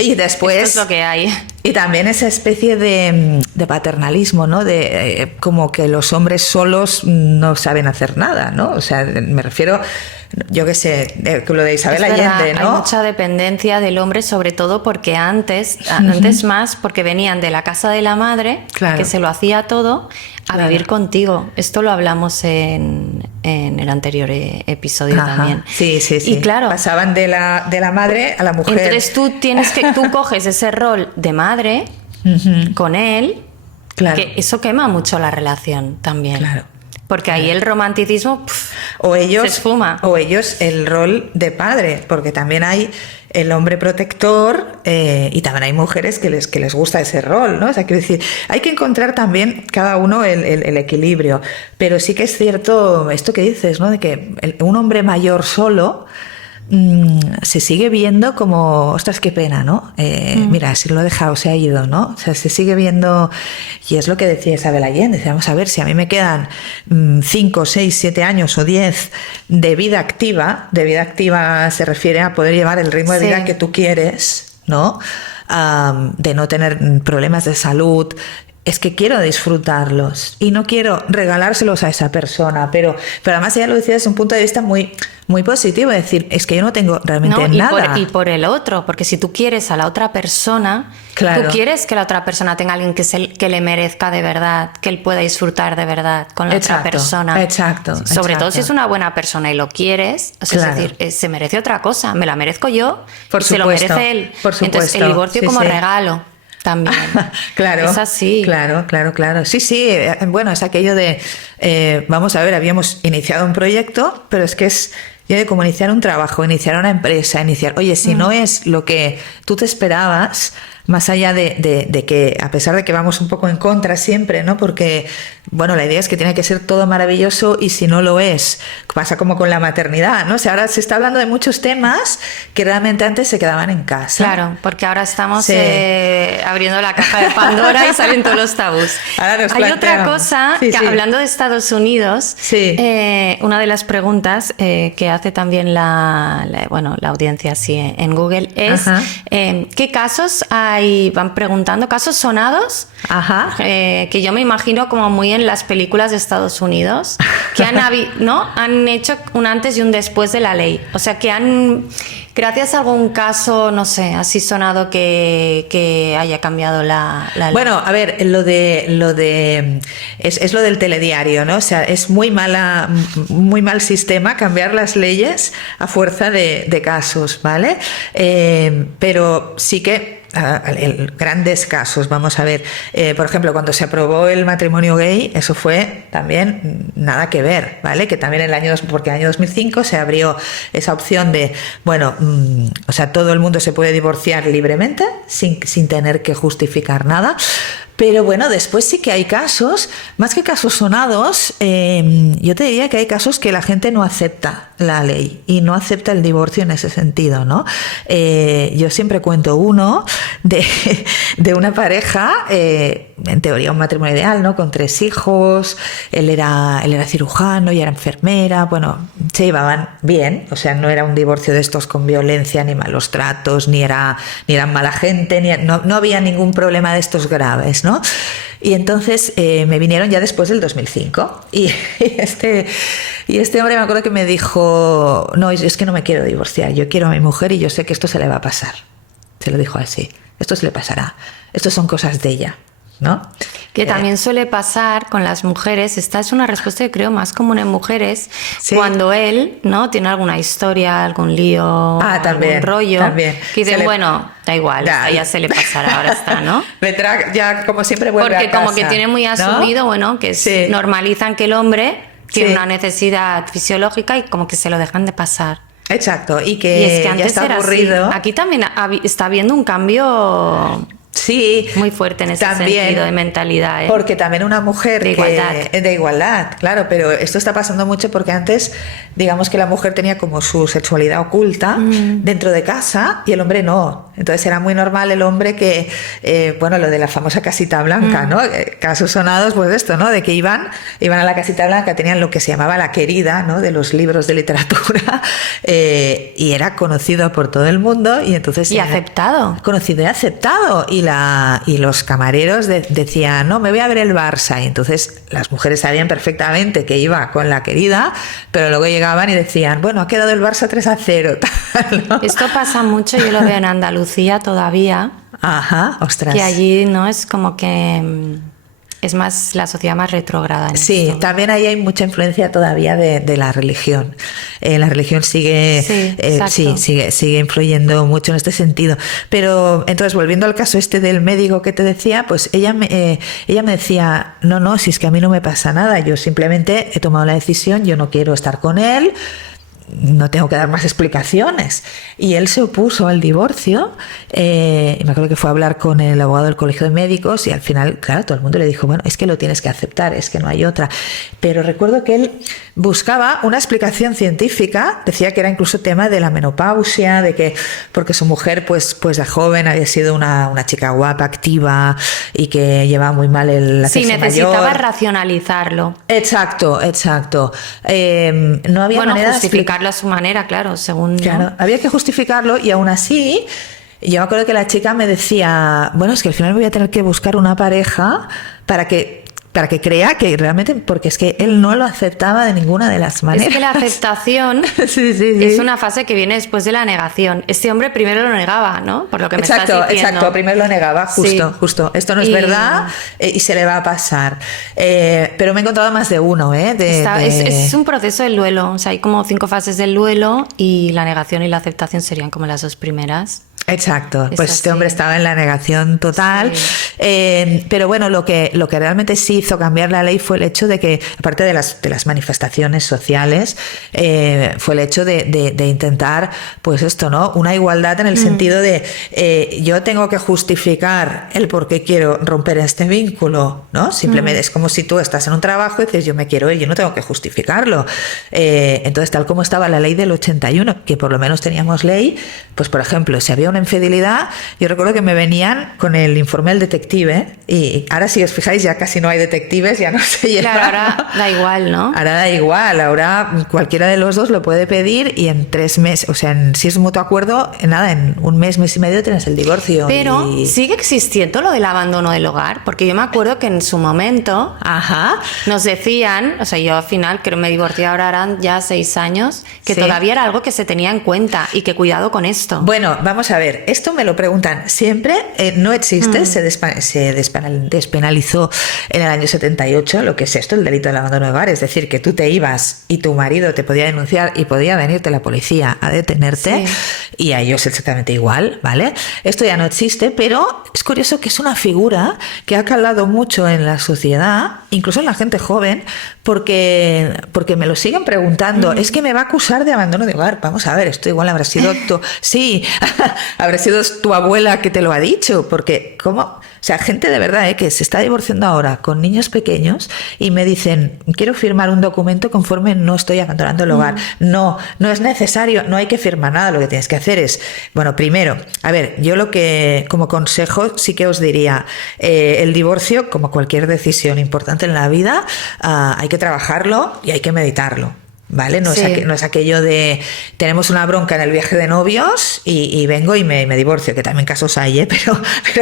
Y después, esto es lo que hay. Y también esa especie de paternalismo, ¿no? De como que los hombres solos no saben hacer nada, ¿no? O sea, me refiero, yo qué sé, lo de Isabel Allende, ¿no? Hay mucha dependencia del hombre, sobre todo porque antes más, porque venían de la casa de la madre, que se lo hacía todo, a vivir contigo. Esto lo hablamos en el anterior episodio también. Sí. Y claro, pasaban de la madre a la mujer. Entonces tú coges ese rol de madre con él, que eso quema mucho la relación también. Claro. Porque ahí el romanticismo se esfuma. O ellos el rol de padre, porque también hay el hombre protector y también hay mujeres que les gusta ese rol, ¿no? O sea, quiero decir, hay que encontrar también cada uno el equilibrio. Pero sí que es cierto esto que dices, ¿no? De que un hombre mayor solo se sigue viendo como, ostras, qué pena, ¿no? Mira, si lo he dejado, se ha ido, ¿no? O sea, se sigue viendo, y es lo que decía Isabel Allende, decía, vamos a ver, si a mí me quedan 5, 6, 7 años o 10 de vida activa se refiere a poder llevar el ritmo de vida que tú quieres, ¿no? De no tener problemas de salud. Es que quiero disfrutarlos y no quiero regalárselos a esa persona, pero además ella lo decía desde un punto de vista muy, muy positivo, es decir, es que yo no tengo realmente nada. Y por el otro, porque si tú quieres a la otra persona, claro, tú quieres que la otra persona tenga alguien que le merezca de verdad, que él pueda disfrutar de verdad con la otra persona. Exacto. Sobre todo si es una buena persona y lo quieres, o sea, claro, es decir, se merece otra cosa, me la merezco yo, por se lo merece él. Por supuesto. Entonces el divorcio como regalo. También. Claro, es así. Claro. Sí, bueno, es aquello de, vamos a ver, habíamos iniciado un proyecto, pero es que es de como iniciar un trabajo, iniciar una empresa, oye, si no es lo que tú te esperabas, más allá de que, a pesar de que vamos un poco en contra siempre, ¿no? Porque, bueno, la idea es que tiene que ser todo maravilloso y si no lo es, pasa como con la maternidad, ¿no? O sea, ahora se está hablando de muchos temas que realmente antes se quedaban en casa. Claro, porque ahora estamos abriendo la caja de Pandora y salen todos los tabús. Hay otra cosa, hablando de Estados Unidos, una de las preguntas que hace también la audiencia así en Google es ¿qué casos hay? Van preguntando, casos sonados, que yo me imagino como muy en las películas de Estados Unidos, que han hecho un antes y un después de la ley. O sea, que gracias a algún caso, no sé, así sonado que haya cambiado la ley. Bueno, a ver, es lo del telediario, ¿no? O sea, es muy mal sistema cambiar las leyes a fuerza de casos, ¿vale? Pero sí que grandes casos, vamos a ver, por ejemplo, cuando se aprobó el matrimonio gay, eso fue también nada que ver, ¿vale? Que también porque en el año 2005 se abrió esa opción de, bueno, o sea, todo el mundo se puede divorciar libremente, sin tener que justificar nada. Pero bueno, después sí que hay casos, más que casos sonados, yo te diría que hay casos que la gente no acepta la ley y no acepta el divorcio en ese sentido, ¿no? Yo siempre cuento uno de una pareja, en teoría un matrimonio ideal, ¿no? Con 3 hijos, él era cirujano y era enfermera, bueno, se llevaban bien, o sea, no era un divorcio de estos con violencia, ni malos tratos, ni eran mala gente, no había ningún problema de estos graves, ¿no? Y entonces me vinieron ya después del 2005 y este hombre me acuerdo que me dijo, no, es que no me quiero divorciar, yo quiero a mi mujer y yo sé que esto se le va a pasar. Se lo dijo así, esto se le pasará, esto son cosas de ella, ¿no? Que también suele pasar con las mujeres. Esta es una respuesta que creo más común en mujeres, cuando él, ¿no?, tiene alguna historia, algún lío, algún rollo, que dicen, bueno, da igual, ya se le pasará, ahora está, ¿no? Vendrá, ya como siempre vuelve a casa. Porque como que tiene muy asumido, ¿no? Bueno, que normalizan que el hombre tiene una necesidad fisiológica y como que se lo dejan de pasar. Exacto, y es que antes ya está aburrido. Así. Aquí también está habiendo un cambio muy fuerte en ese sentido de mentalidad. Porque también una mujer de igualdad, claro, pero esto está pasando mucho porque antes, digamos que la mujer tenía como su sexualidad oculta dentro de casa y el hombre no. Entonces era muy normal el hombre que, lo de la famosa casita blanca, ¿no? Casos sonados, pues esto, ¿no? De que iban a la casita blanca, tenían lo que se llamaba la querida, ¿no? De los libros de literatura, y era conocido por todo el mundo y entonces... Y aceptado. Conocido y aceptado. Y los camareros decían, no, me voy a ver el Barça. Y entonces las mujeres sabían perfectamente que iba con la querida, pero luego llegaban y decían, bueno, ha quedado el Barça 3-0. Tal, ¿no? Esto pasa mucho, yo lo veo en Andalucía todavía. Ajá, ostras. Que allí no es como que... Es más la sociedad más retrógrada. Sí, también ahí hay mucha influencia todavía de la religión. La religión sigue influyendo mucho en este sentido. Pero entonces, volviendo al caso este del médico que te decía, pues ella me decía, no, si es que a mí no me pasa nada, yo simplemente he tomado la decisión, yo no quiero estar con él, no tengo que dar más explicaciones. Y él se opuso al divorcio, y me acuerdo que fue a hablar con el abogado del Colegio de Médicos y al final, claro, todo el mundo le dijo, bueno, es que lo tienes que aceptar, es que no hay otra. Pero recuerdo que él buscaba una explicación científica, decía que era incluso tema de la menopausia, de que porque su mujer pues de joven había sido una chica guapa, activa y que llevaba muy mal el hacerse necesitaba mayor. racionalizarlo. Exacto. No había manera de justificarlo a su manera, claro, según... Claro, ¿no? había que justificarlo y aún así... Yo me acuerdo que la chica me decía, bueno, es que al final voy a tener que buscar una pareja para que crea que realmente, porque es que él no lo aceptaba de ninguna de las maneras. Es que la aceptación sí. es una fase que viene después de la negación. Este hombre primero lo negaba, ¿no? Por lo que me estás diciendo. Exacto, primero lo negaba, justo. Esto no es verdad y se le va a pasar. Pero me he encontrado más de uno, Es un proceso del duelo, o sea, hay como 5 fases del duelo y la negación y la aceptación serían como las 2 primeras. Exacto, pues así. este hombre estaba en la negación total, pero bueno, lo que realmente sí hizo cambiar la ley fue el hecho de que, aparte de las manifestaciones sociales, fue el hecho de intentar, pues esto, ¿no? Una igualdad en el sentido de yo tengo que justificar el por qué quiero romper este vínculo, ¿no? Simplemente es como si tú estás en un trabajo y dices yo me quiero ir, yo no tengo que justificarlo. Entonces, tal como estaba la ley del 81, que por lo menos teníamos ley, pues por ejemplo, si había una infidelidad, yo recuerdo que me venían con el informe del detective y ahora si os fijáis ya casi no hay detectives, ya no se lleva. Claro, ahora da igual, ¿no? Ahora da igual, ahora cualquiera de los dos lo puede pedir y en 3 meses, o sea, si es mutuo acuerdo, en un mes y medio tienes el divorcio. Pero sigue existiendo lo del abandono del hogar, porque yo me acuerdo que en su momento nos decían, o sea, yo al final creo que me divorcié, ahora harán ya 6 años, que todavía era algo que se tenía en cuenta y que cuidado con esto. Bueno, vamos a ver, esto me lo preguntan siempre, no existe, se despenalizó en el año 78 lo que es esto, el delito del abandono de hogar, es decir, que tú te ibas y tu marido te podía denunciar y podía venirte la policía a detenerte y a ellos exactamente igual, ¿vale? Esto ya no existe, pero es curioso que es una figura que ha calado mucho en la sociedad, incluso en la gente joven, porque me lo siguen preguntando, es que me va a acusar de abandono de hogar. Vamos a ver, esto igual habrá sido habrá sido tu abuela que te lo ha dicho, porque ¿cómo? O sea, gente de verdad que se está divorciando ahora con niños pequeños y me dicen, quiero firmar un documento conforme no estoy abandonando el hogar. No es necesario, no hay que firmar nada, lo que tienes que hacer es, bueno, primero, a ver, yo lo que como consejo sí que os diría, el divorcio, como cualquier decisión importante en la vida, hay que trabajarlo y hay que meditarlo. ¿Vale? No es aquello de tenemos una bronca en el viaje de novios y vengo y me divorcio, que también casos hay, pero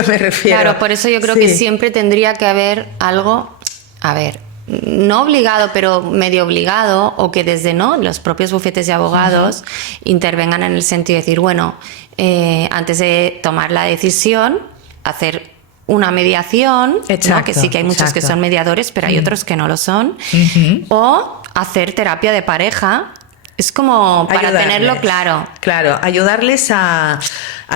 me refiero... Claro, por eso yo creo que siempre tendría que haber algo, a ver, no obligado, pero medio obligado, o que desde los propios bufetes de abogados intervengan en el sentido de decir, bueno, antes de tomar la decisión, hacer una mediación, ¿no? Que sí que hay muchos que son mediadores, pero hay otros que no lo son, o hacer terapia de pareja. Es como para tenerlo claro. Claro, ayudarles a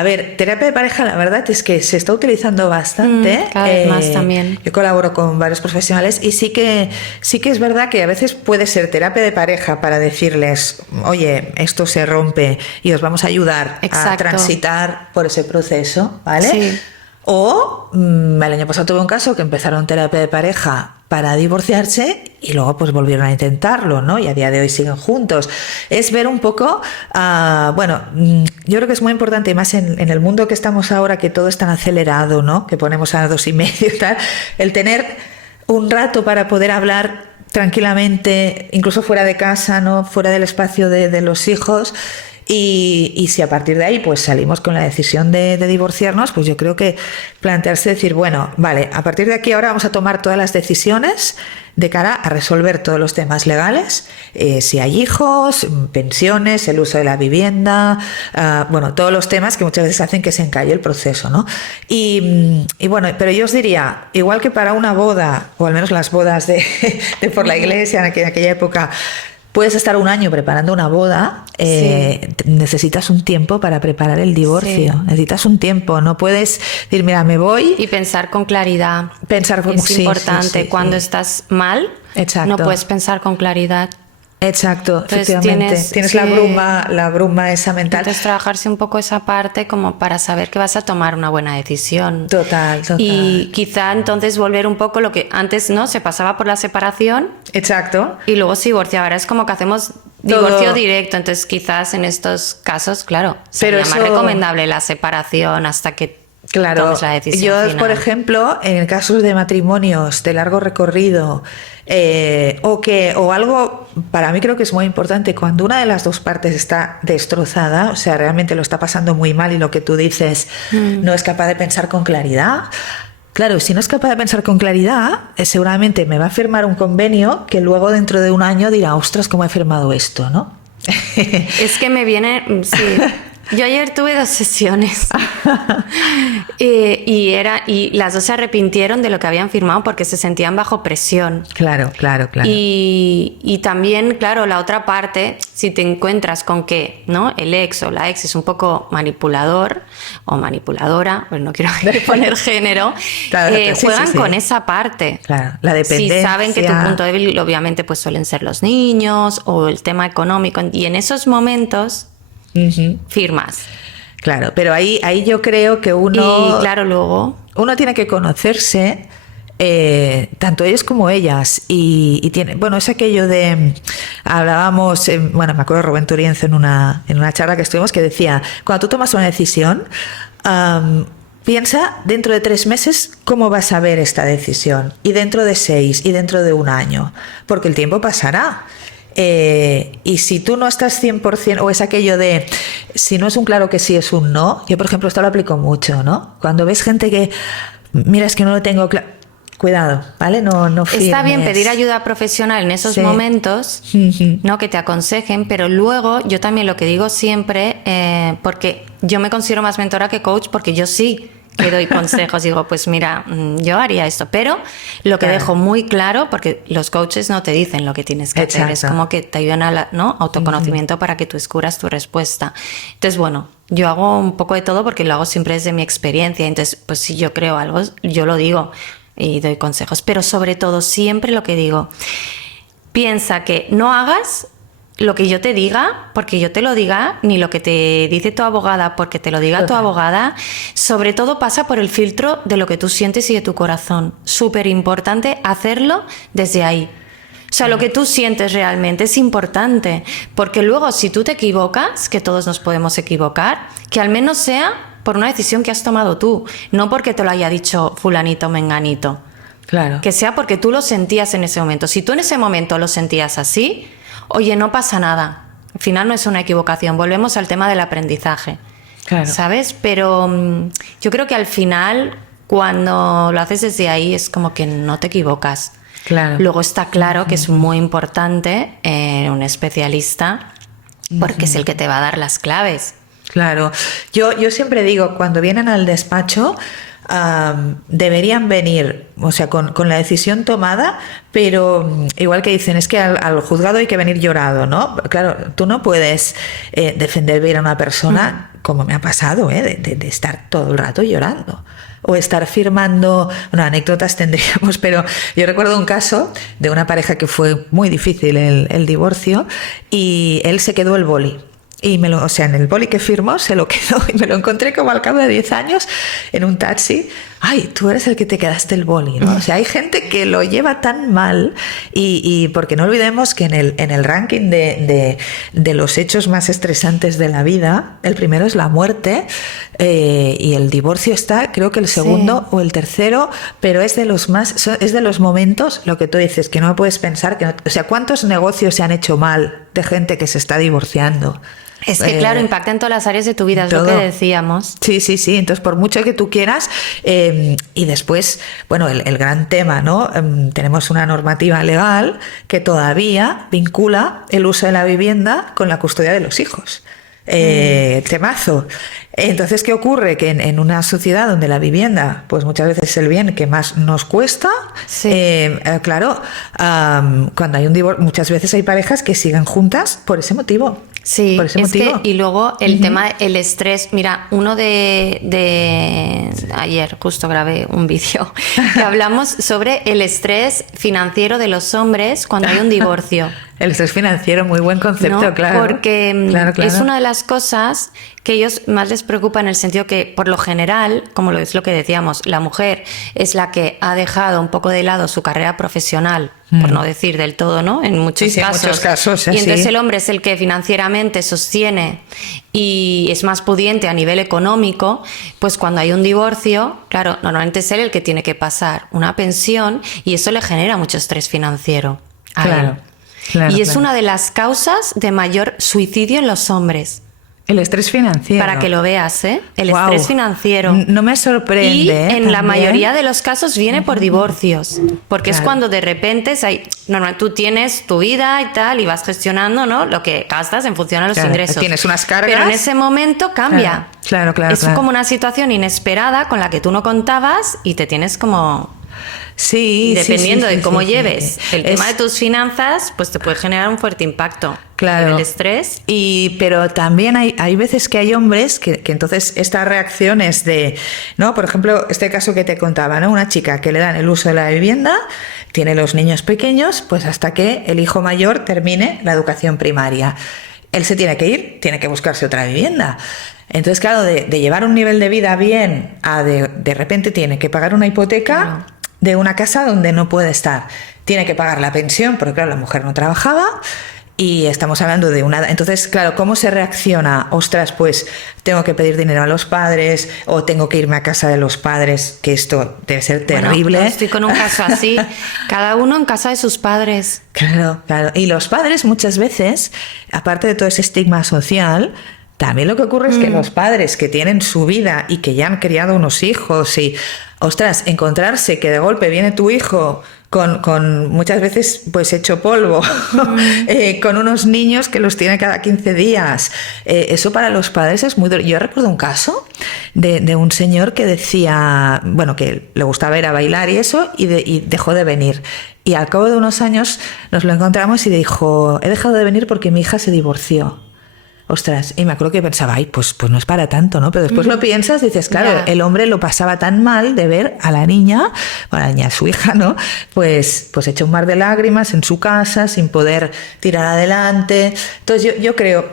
ver, terapia de pareja, la verdad es que se está utilizando bastante. Cada vez más también. Yo colaboro con varios profesionales y sí que es verdad que a veces puede ser terapia de pareja para decirles, oye, esto se rompe y os vamos a ayudar a transitar por ese proceso, ¿vale? Sí. O el año pasado tuve un caso que empezaron terapia de pareja para divorciarse y luego pues volvieron a intentarlo, ¿no? Y a día de hoy siguen juntos. Es ver un poco, yo creo que es muy importante, y más en el mundo que estamos ahora, que todo es tan acelerado, ¿no? Que ponemos a 2,5 y tal, el tener un rato para poder hablar tranquilamente, incluso fuera de casa, ¿no? Fuera del espacio de los hijos. Y si a partir de ahí pues salimos con la decisión de divorciarnos, pues yo creo que plantearse decir, bueno, vale, a partir de aquí ahora vamos a tomar todas las decisiones de cara a resolver todos los temas legales, si hay hijos, pensiones, el uso de la vivienda, todos los temas que muchas veces hacen que se encalle el proceso, ¿no? Y bueno, pero yo os diría, igual que para una boda, o al menos las bodas de por la iglesia en aquella época, puedes estar 1 año preparando una boda, necesitas un tiempo para preparar el divorcio, necesitas un tiempo, no puedes decir, mira, me voy... Y pensar con claridad. Es importante, cuando estás mal, no puedes pensar con claridad. Exacto, Entonces, efectivamente. Tienes sí, la bruma esa mental. entonces trabajarse un poco esa parte como para saber que vas a tomar una buena decisión. Total. Y quizá entonces volver un poco lo que antes, ¿no? Se pasaba por la separación Exacto. y luego se divorciaba. Ahora es como que hacemos divorcio Todo. directo. Entonces quizás en estos casos, claro, Pero sería más eso- recomendable la separación hasta que Claro, tomes la decisión yo, final. por ejemplo, en casos de matrimonios de largo recorrido, o algo, para mí creo que es muy importante, cuando una de las dos partes está destrozada, o sea, realmente lo está pasando muy mal y lo que tú dices no es capaz de pensar con claridad. Claro, si no es capaz de pensar con claridad, seguramente me va a firmar un convenio que luego dentro de un año dirá, ostras, ¿cómo he firmado esto? ¿No? Es que me viene, sí. Yo ayer tuve 2 sesiones y las dos se arrepintieron de lo que habían firmado porque se sentían bajo presión. Claro. Y también, claro, la otra parte, si te encuentras con que, ¿no?, el ex o la ex es un poco manipulador o manipuladora, pues no quiero poner género, Claro, sí, juegan sí, sí. con esa parte. Claro, la dependencia. Si saben que tu punto débil obviamente pues suelen ser los niños o el tema económico, y en esos momentos Ujú. firmas. Claro, pero ahí yo creo que uno, Y claro, luego uno tiene que conocerse, tanto ellos como ellas. Y tiene, bueno, es aquello de, hablábamos, bueno, me acuerdo de Rubén Turienzo en una charla que estuvimos que decía, cuando tú tomas una decisión, piensa dentro de 3 meses cómo vas a ver esta decisión, y dentro de 6, y dentro de un año, porque el tiempo pasará. Y si tú no estás 100%, o es aquello de, si no es un claro que sí, es un no. Yo, por ejemplo, esto lo aplico mucho, ¿no? Cuando ves gente que, mira, es que no lo tengo claro, cuidado, ¿vale? No firmes. está bien pedir ayuda profesional en esos Sí. momentos, Ujú. ¿no?, que te aconsejen, pero luego yo también lo que digo siempre, porque yo me considero más mentora que coach, porque yo sí que doy consejos, digo, pues mira, yo haría esto, pero lo que Claro. dejo muy claro, porque los coaches no te dicen lo que tienes que hacer, es Exacto. como que te ayudan a ¿no?, autoconocimiento para que tú descubras tu respuesta. Entonces, bueno, yo hago un poco de todo porque lo hago siempre desde mi experiencia, entonces, pues si yo creo algo, yo lo digo y doy consejos, pero sobre todo siempre lo que digo, piensa que no hagas lo que yo te diga, porque yo te lo diga, ni lo que te dice tu abogada, porque te lo diga tu abogada. Sobre todo pasa por el filtro de lo que tú sientes y de tu corazón. Súper importante hacerlo desde ahí. O sea, lo que tú sientes realmente es importante, porque luego si tú te equivocas, que todos nos podemos equivocar, que al menos sea por una decisión que has tomado tú, no porque te lo haya dicho fulanito o menganito. Claro. Que sea porque tú lo sentías en ese momento. Si tú en ese momento lo sentías así, oye, no pasa nada. Al final no es una equivocación. Volvemos al tema del aprendizaje. Claro. ¿Sabes? Pero yo creo que al final, cuando lo haces desde ahí, es como que no te equivocas. Claro. Luego está claro que es muy importante un especialista, porque es el que te va a dar las claves. Claro. Yo siempre digo, cuando vienen al despacho, deberían venir, o sea, con la decisión tomada, pero igual que dicen, es que al juzgado hay que venir llorado, ¿no? Claro, tú no puedes defender bien a una persona, como me ha pasado, de estar todo el rato llorando. O estar firmando, bueno, anécdotas tendríamos, pero yo recuerdo un caso de una pareja que fue muy difícil el divorcio, y él se quedó el boli. Y o sea, en el boli que firmó se lo quedó, y me lo encontré como al cabo de 10 años en un taxi. Ay, tú eres el que te quedaste el boli, ¿no? O sea, hay gente que lo lleva tan mal, y porque no olvidemos que en el ranking de los hechos más estresantes de la vida, el primero es la muerte, y el divorcio está, creo que el segundo o el tercero, pero es de los es de los momentos, lo que tú dices, que no puedes pensar, o sea, ¿cuántos negocios se han hecho mal de gente que se está divorciando? Es que, claro, impacta en todas las áreas de tu vida, es lo que decíamos. Sí. Entonces, por mucho que tú quieras, y después, bueno, el gran tema, ¿no? Tenemos una normativa legal que todavía vincula el uso de la vivienda con la custodia de los hijos. Temazo. Entonces, ¿qué ocurre? Que en una sociedad donde la vivienda, pues muchas veces es el bien que más nos cuesta, claro, cuando hay un divorcio, muchas veces hay parejas que siguen juntas por ese motivo. Sí, por ese motivo. Y luego el tema del estrés. Mira, uno de ayer justo grabé un vídeo que hablamos sobre el estrés financiero de los hombres cuando hay un divorcio. El estrés financiero, muy buen concepto, ¿No? claro. Porque claro. es una de las cosas que a ellos más les preocupa, en el sentido que, por lo general, como es lo que decíamos, la mujer es la que ha dejado un poco de lado su carrera profesional, por no decir del todo, ¿no? En muchos casos. En muchos casos, y entonces el hombre es el que financieramente sostiene y es más pudiente a nivel económico. Pues cuando hay un divorcio, claro, normalmente es él el que tiene que pasar una pensión, y eso le genera mucho estrés financiero a él. Claro, y es una de las causas de mayor suicidio en los hombres. El estrés financiero. Para que lo veas, ¿eh? El estrés financiero. No me sorprende. Y en también. la mayoría de los casos viene por divorcios. Porque es cuando de repente normal, tú tienes tu vida y tal, y vas gestionando, ¿no?, lo que gastas en función a los ingresos. Tienes unas cargas. Pero en ese momento cambia. Claro. Es como una situación inesperada con la que tú no contabas, y te tienes como... Sí, dependiendo de cómo lleves el tema de tus finanzas, pues te puede generar un fuerte impacto. Claro. El estrés. Pero también hay veces que hay hombres que entonces estas reacciones de, ¿no? Por ejemplo, este caso que te contaba, ¿no? Una chica que le dan el uso de la vivienda, tiene los niños pequeños, pues hasta que el hijo mayor termine la educación primaria. Él se tiene que ir, tiene que buscarse otra vivienda. Entonces, claro, de llevar un nivel de vida bien a de repente tiene que pagar una hipoteca de una casa donde no puede estar. Tiene que pagar la pensión, porque claro, la mujer no trabajaba, y estamos hablando de una... Entonces, claro, ¿cómo se reacciona? Ostras, pues tengo que pedir dinero a los padres, o tengo que irme a casa de los padres, que esto debe ser terrible. Bueno, estoy con un caso así, cada uno en casa de sus padres. Claro. Y los padres muchas veces, aparte de todo ese estigma social, también lo que ocurre es que los padres que tienen su vida y que ya han criado unos hijos y, ostras, encontrarse que de golpe viene tu hijo con muchas veces pues hecho polvo, con unos niños que los tiene cada 15 días. Eso para los padres es muy duro. Yo recuerdo un caso de un señor que decía, bueno, que le gustaba ir a bailar y eso, y dejó de venir. Y al cabo de unos años nos lo encontramos y dijo, he dejado de venir porque mi hija se divorció. Ostras, y me acuerdo que pensaba, ay, pues no es para tanto, ¿no? Pero después lo piensas, dices, claro, el hombre lo pasaba tan mal de ver a la niña, a su hija, ¿no? Pues hecho un mar de lágrimas en su casa, sin poder tirar adelante. Entonces yo creo,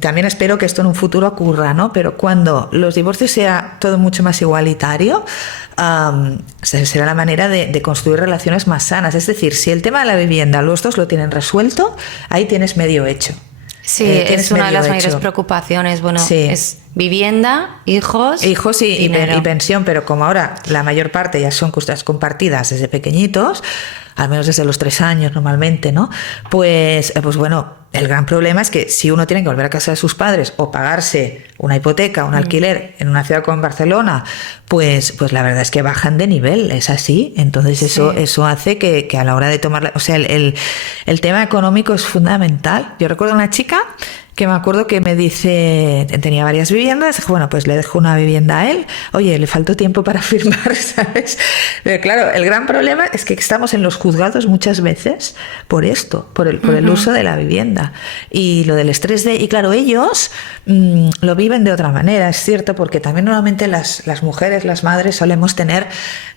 también espero que esto en un futuro ocurra, ¿no? Pero cuando los divorcios sea todo mucho más igualitario, será la manera de construir relaciones más sanas. Es decir, si el tema de la vivienda los dos lo tienen resuelto, ahí tienes medio hecho. Sí, es una de las mayores preocupaciones. Bueno, es vivienda, hijos y pensión, pero como ahora la mayor parte ya son custodias compartidas desde pequeñitos, al menos desde los 3 años normalmente, ¿no? Pues bueno, el gran problema es que si uno tiene que volver a casa de sus padres o pagarse una hipoteca, un alquiler en una ciudad como Barcelona, pues la verdad es que bajan de nivel, es así. Entonces eso hace que a la hora de tomar... O sea, el tema económico es fundamental. Yo recuerdo una chica que me acuerdo que me dice, tenía varias viviendas, bueno, pues le dejo una vivienda a él, oye, le faltó tiempo para firmar, ¿sabes? Pero claro, el gran problema es que estamos en los juzgados muchas veces por esto, por el uso de la vivienda. Y lo del estrés y claro, ellos lo viven de otra manera, es cierto, porque también normalmente las mujeres, las madres, solemos tener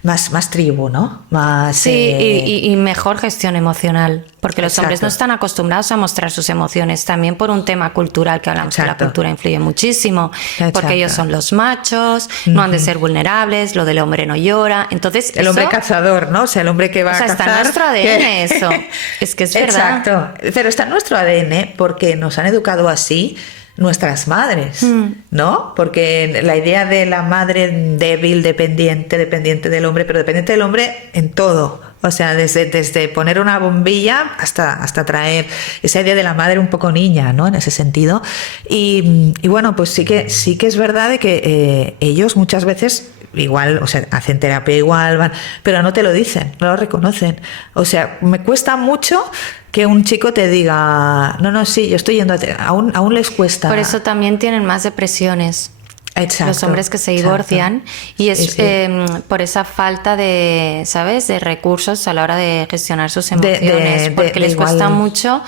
más tribu, ¿no? Más, y mejor gestión emocional, porque los hombres no están acostumbrados a mostrar sus emociones, también por un tema cultural que hablamos, que la cultura influye muchísimo, porque ellos son los machos, no han de ser vulnerables, lo del hombre no llora, entonces el hombre cazador, ¿no? O sea, el hombre que va a cazar. Está en nuestro ADN eso, es que es verdad. Exacto, pero está en nuestro ADN porque nos han educado así nuestras madres, ¿no? Porque la idea de la madre débil, dependiente del hombre, pero dependiente del hombre en todo. O sea, desde poner una bombilla hasta traer esa idea de la madre un poco niña, ¿no? En ese sentido. Y bueno, pues sí que es verdad de que ellos muchas veces igual, o sea, hacen terapia igual, van, pero no te lo dicen, no lo reconocen. O sea, me cuesta mucho que un chico te diga, no, sí, yo estoy yendo aún les cuesta. Por eso también tienen más depresiones. Exacto, los hombres que se divorcian, y es Sí. por esa falta de, ¿sabes?, de recursos a la hora de gestionar sus emociones, porque les cuesta mucho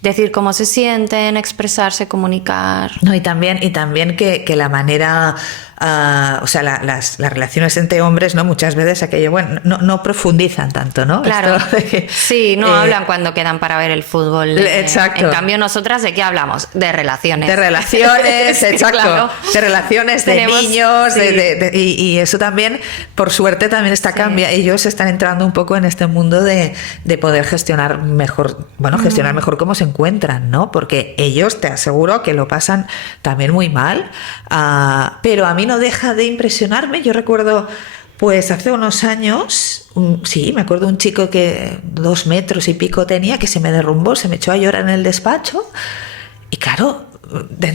decir cómo se sienten, expresarse, comunicar. No, y también que la manera, o sea, las relaciones entre hombres, ¿no? Muchas veces aquello, bueno, no profundizan tanto, ¿no? Claro. Esto de que, Sí, no hablan cuando quedan para ver el fútbol. Exacto. En cambio, nosotras, ¿de qué hablamos? De relaciones. De relaciones, Sí, exacto. claro. De relaciones, de Tenemos- niños, sí. y eso también, por suerte, también está cambia. Ellos están entrando un poco en este mundo de poder gestionar mejor, gestionar mejor cómo se encuentran, ¿no? Porque ellos, te aseguro, que lo pasan también muy mal. Pero a mí no deja de impresionarme. Yo recuerdo, pues hace unos años, sí, me acuerdo un chico que 2 metros y pico tenía, que se me derrumbó, se me echó a llorar en el despacho. Y claro,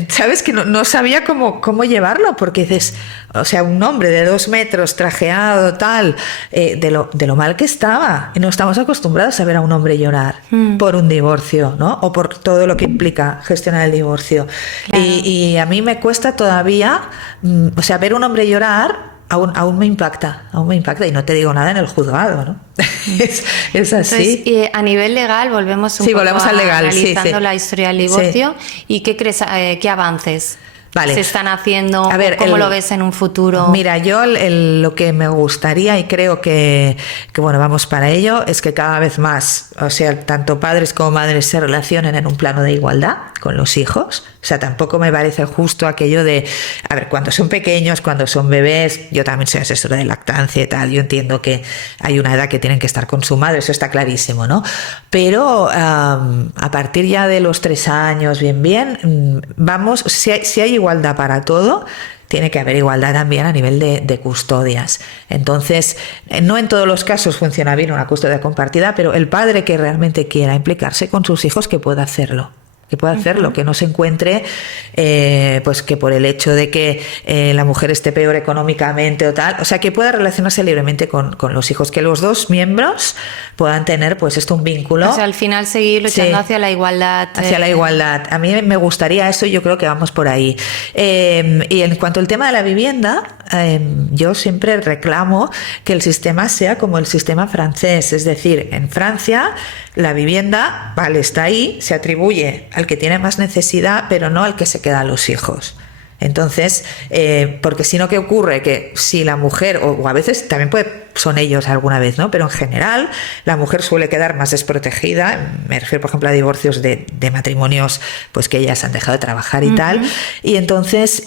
sabes que no sabía cómo llevarlo, porque dices, o sea, un hombre de 2 metros, trajeado, tal, de lo mal que estaba. Y no estamos acostumbrados a ver a un hombre llorar por un divorcio, ¿no? O por todo lo que implica gestionar el divorcio. Claro. Y a mí me cuesta todavía, o sea, ver un hombre llorar. Aún me impacta, y no te digo nada en el juzgado, ¿no? es así. Entonces, y a nivel legal, volvemos volvemos al legal, analizando la historia del divorcio. Sí. ¿Y qué crees, qué avances Vale. se están haciendo? A ver, ¿Cómo lo ves en un futuro? Mira, yo lo que me gustaría, y creo que bueno, vamos para ello, es que cada vez más, o sea, tanto padres como madres se relacionen en un plano de igualdad con los hijos. O sea, tampoco me parece justo aquello de, a ver, cuando son pequeños, cuando son bebés, yo también soy asesora de lactancia y tal, yo entiendo que hay una edad que tienen que estar con su madre, eso está clarísimo, ¿no? Pero a partir ya de los 3 años, vamos, si hay igualdad para todo, tiene que haber igualdad también a nivel de custodias. Entonces, no en todos los casos funciona bien una custodia compartida, pero el padre que realmente quiera implicarse con sus hijos, que pueda hacerlo. Que no se encuentre pues que por el hecho de que la mujer esté peor económicamente o tal, o sea, que pueda relacionarse libremente con los hijos, que los 2 miembros puedan tener pues esto, un vínculo. O sea, al final seguir luchando hacia la igualdad. Hacia la igualdad. A mí me gustaría eso, y yo creo que vamos por ahí. Y en cuanto al tema de la vivienda, yo siempre reclamo que el sistema sea como el sistema francés, es decir, en Francia la vivienda, vale, está ahí, se atribuye al que tiene más necesidad, pero no al que se queda a los hijos. Entonces, porque si no, ¿qué ocurre? Que si la mujer, o a veces también son ellos alguna vez, ¿no? Pero en general la mujer suele quedar más desprotegida. Me refiero, por ejemplo, a divorcios de matrimonios pues que ellas han dejado de trabajar y tal. Y entonces,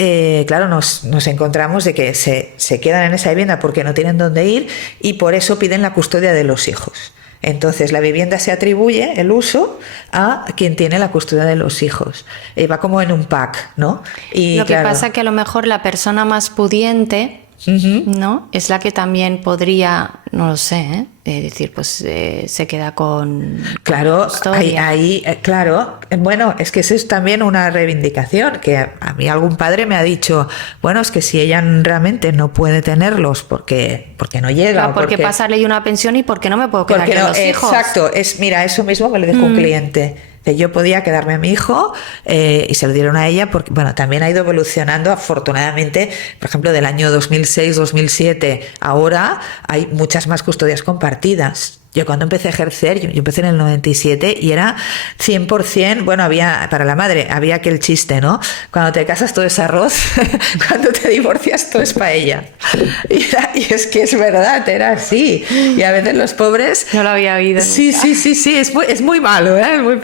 claro, nos encontramos de que se quedan en esa vivienda porque no tienen dónde ir, y por eso piden la custodia de los hijos. Entonces la vivienda se atribuye, el uso, a quien tiene la custodia de los hijos. Va como en un pack, ¿no? Y lo que pasa que a lo mejor la persona más pudiente, ¿no? Es la que también podría, no lo sé, decir, pues se queda con Claro, custodia. claro. Bueno, es que eso es también una reivindicación, que a mí algún padre me ha dicho, bueno, es que si ella realmente no puede tenerlos porque no llega. Claro, porque pasarle una pensión, y porque no me puedo quedar con los hijos. Exacto, mira, eso mismo me lo dijo un cliente. Que yo podía quedarme a mi hijo, y se lo dieron a ella porque, bueno, también ha ido evolucionando afortunadamente. Por ejemplo, del año 2006, 2007, ahora hay muchas más custodias compartidas. Yo cuando empecé a ejercer, yo empecé en el 97 y era 100%, bueno, había, para la madre, había aquel chiste, ¿no? Cuando te casas todo es arroz, cuando te divorcias todo es paella. Y es que es verdad, era así. Y a veces los pobres... No lo había oído. Sí, es muy malo, ¿eh?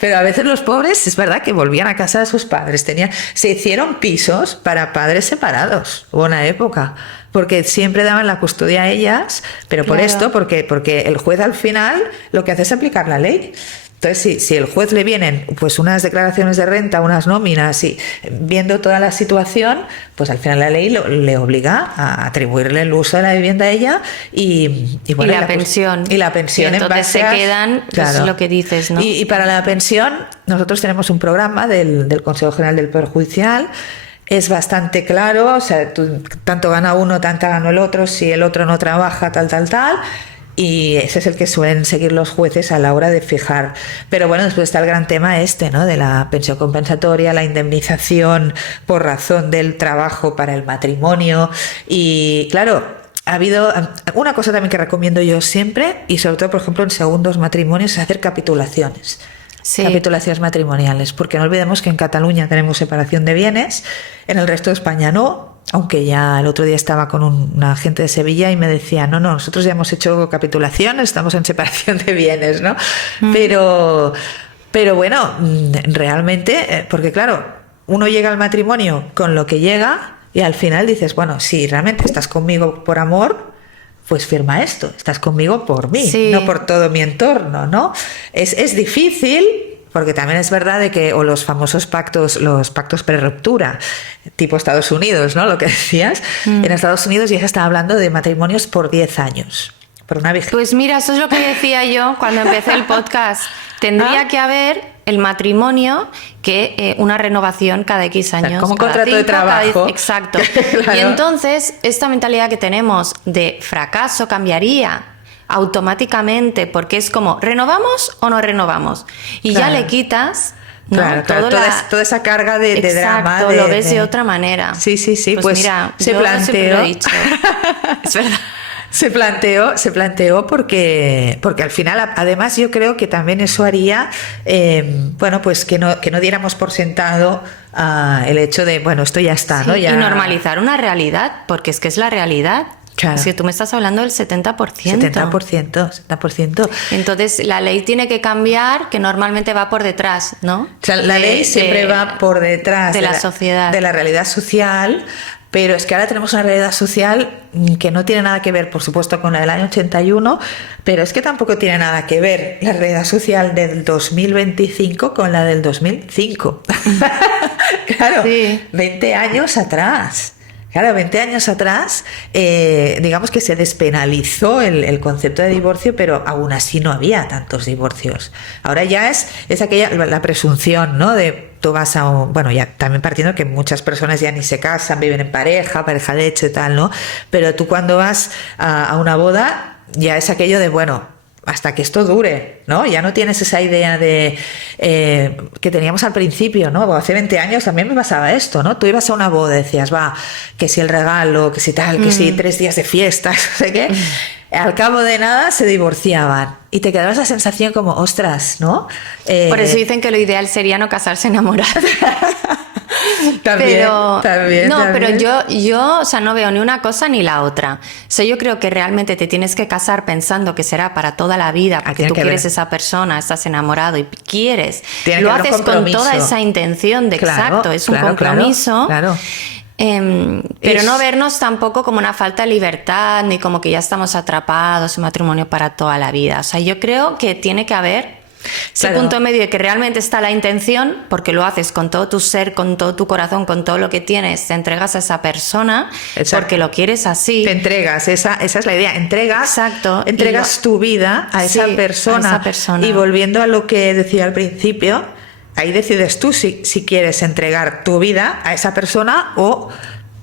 Pero a veces los pobres, es verdad que volvían a casa de sus padres. Se hicieron pisos para padres separados, hubo una época, porque siempre daban la custodia a ellas, pero por esto, porque el juez al final lo que hace es aplicar la ley. Entonces, si el juez le vienen pues unas declaraciones de renta, unas nóminas, y viendo toda la situación, pues al final la ley le obliga a atribuirle el uso de la vivienda a ella y la pensión. Y la pensión, y entonces se quedan, pues lo que dices, ¿no? Y para la pensión, nosotros tenemos un programa del Consejo General del Poder Judicial. Es bastante claro, o sea, tanto gana uno, tanto gana el otro, si el otro no trabaja, tal. Y ese es el que suelen seguir los jueces a la hora de fijar. Pero bueno, después está el gran tema ¿no? De la pensión compensatoria, la indemnización por razón del trabajo para el matrimonio. Y claro, ha habido una cosa también que recomiendo yo siempre, y sobre todo, por ejemplo, en segundos matrimonios, es hacer capitulaciones. Sí. Capitulaciones matrimoniales, porque no olvidemos que en Cataluña tenemos separación de bienes, en el resto de España no. Aunque ya el otro día estaba con una agente de Sevilla y me decía, no, nosotros ya hemos hecho capitulación, estamos en separación de bienes, ¿no? Pero bueno, realmente, porque claro, uno llega al matrimonio con lo que llega y al final dices, bueno, si realmente estás conmigo por amor, pues firma esto, estás conmigo por mí, sí, no por todo mi entorno, ¿no? Es difícil. Porque también es verdad de que, o los famosos pactos, los pactos pre-ruptura, tipo Estados Unidos, ¿no? Lo que decías. En Estados Unidos ya se está hablando de matrimonios por 10 años. Por una vigencia. Pues mira, eso es lo que decía yo cuando empecé el podcast. Tendría que haber el matrimonio que una renovación cada X años. Como un contrato de trabajo. Exacto. Claro. Y entonces, esta mentalidad que tenemos de fracaso cambiaría automáticamente, porque es como, ¿renovamos o no renovamos? Y claro, ya le quitas, ¿no? Claro, toda esa carga de drama. Exacto, lo ves de otra manera. Sí. Pues mira, se planteó. Lo he dicho. Es verdad. Se planteó porque al final, además, yo creo que también eso haría, bueno, pues que no diéramos por sentado el hecho de, bueno, esto ya está, sí, ¿no? Ya... Y normalizar una realidad, porque es que es la realidad. Claro. Es que tú me estás hablando del 70%. 70%. Entonces, la ley tiene que cambiar, que normalmente va por detrás, ¿no? O sea, la ley siempre va por detrás de la sociedad. De la realidad social, pero es que ahora tenemos una realidad social que no tiene nada que ver, por supuesto, con la del año 81, pero es que tampoco tiene nada que ver la realidad social del 2025 con la del 2005. Claro, sí. 20 años atrás. Claro, 20 años atrás, digamos que se despenalizó el concepto de divorcio, pero aún así no había tantos divorcios. Ahora ya es aquella la presunción, ¿no? De tú vas a bueno, ya también partiendo que muchas personas ya ni se casan, viven en pareja de hecho y tal, ¿no? Pero tú cuando vas a una boda ya es aquello de, bueno, hasta que esto dure, ¿no? Ya no tienes esa idea de que teníamos al principio, ¿no? Hace 20 años también me pasaba esto, ¿no? Tú ibas a una boda y decías, va, que si el regalo, que si tal, que si 3 días de fiesta, no sé qué. Al cabo de nada se divorciaban y te quedaba esa sensación como, ostras, ¿no? Por eso dicen que lo ideal sería no casarse enamorado. También. Pero yo, o sea, no veo ni una cosa ni la otra. O sea, yo creo que realmente te tienes que casar pensando que será para toda la vida, porque tú quieres esa persona, estás enamorado y quieres. Lo haces con toda esa intención de exacto, es un compromiso. Claro. Pero no vernos tampoco como una falta de libertad, ni como que ya estamos atrapados en matrimonio para toda la vida. O sea, yo creo que tiene que haber ese punto medio de que realmente está la intención, porque lo haces con todo tu ser, con todo tu corazón, con todo lo que tienes, te entregas a esa persona. Exacto. Porque lo quieres así. Te entregas, esa es la idea, entregas tu vida a esa persona. Y volviendo a lo que decía al principio, ahí decides tú si quieres entregar tu vida a esa persona o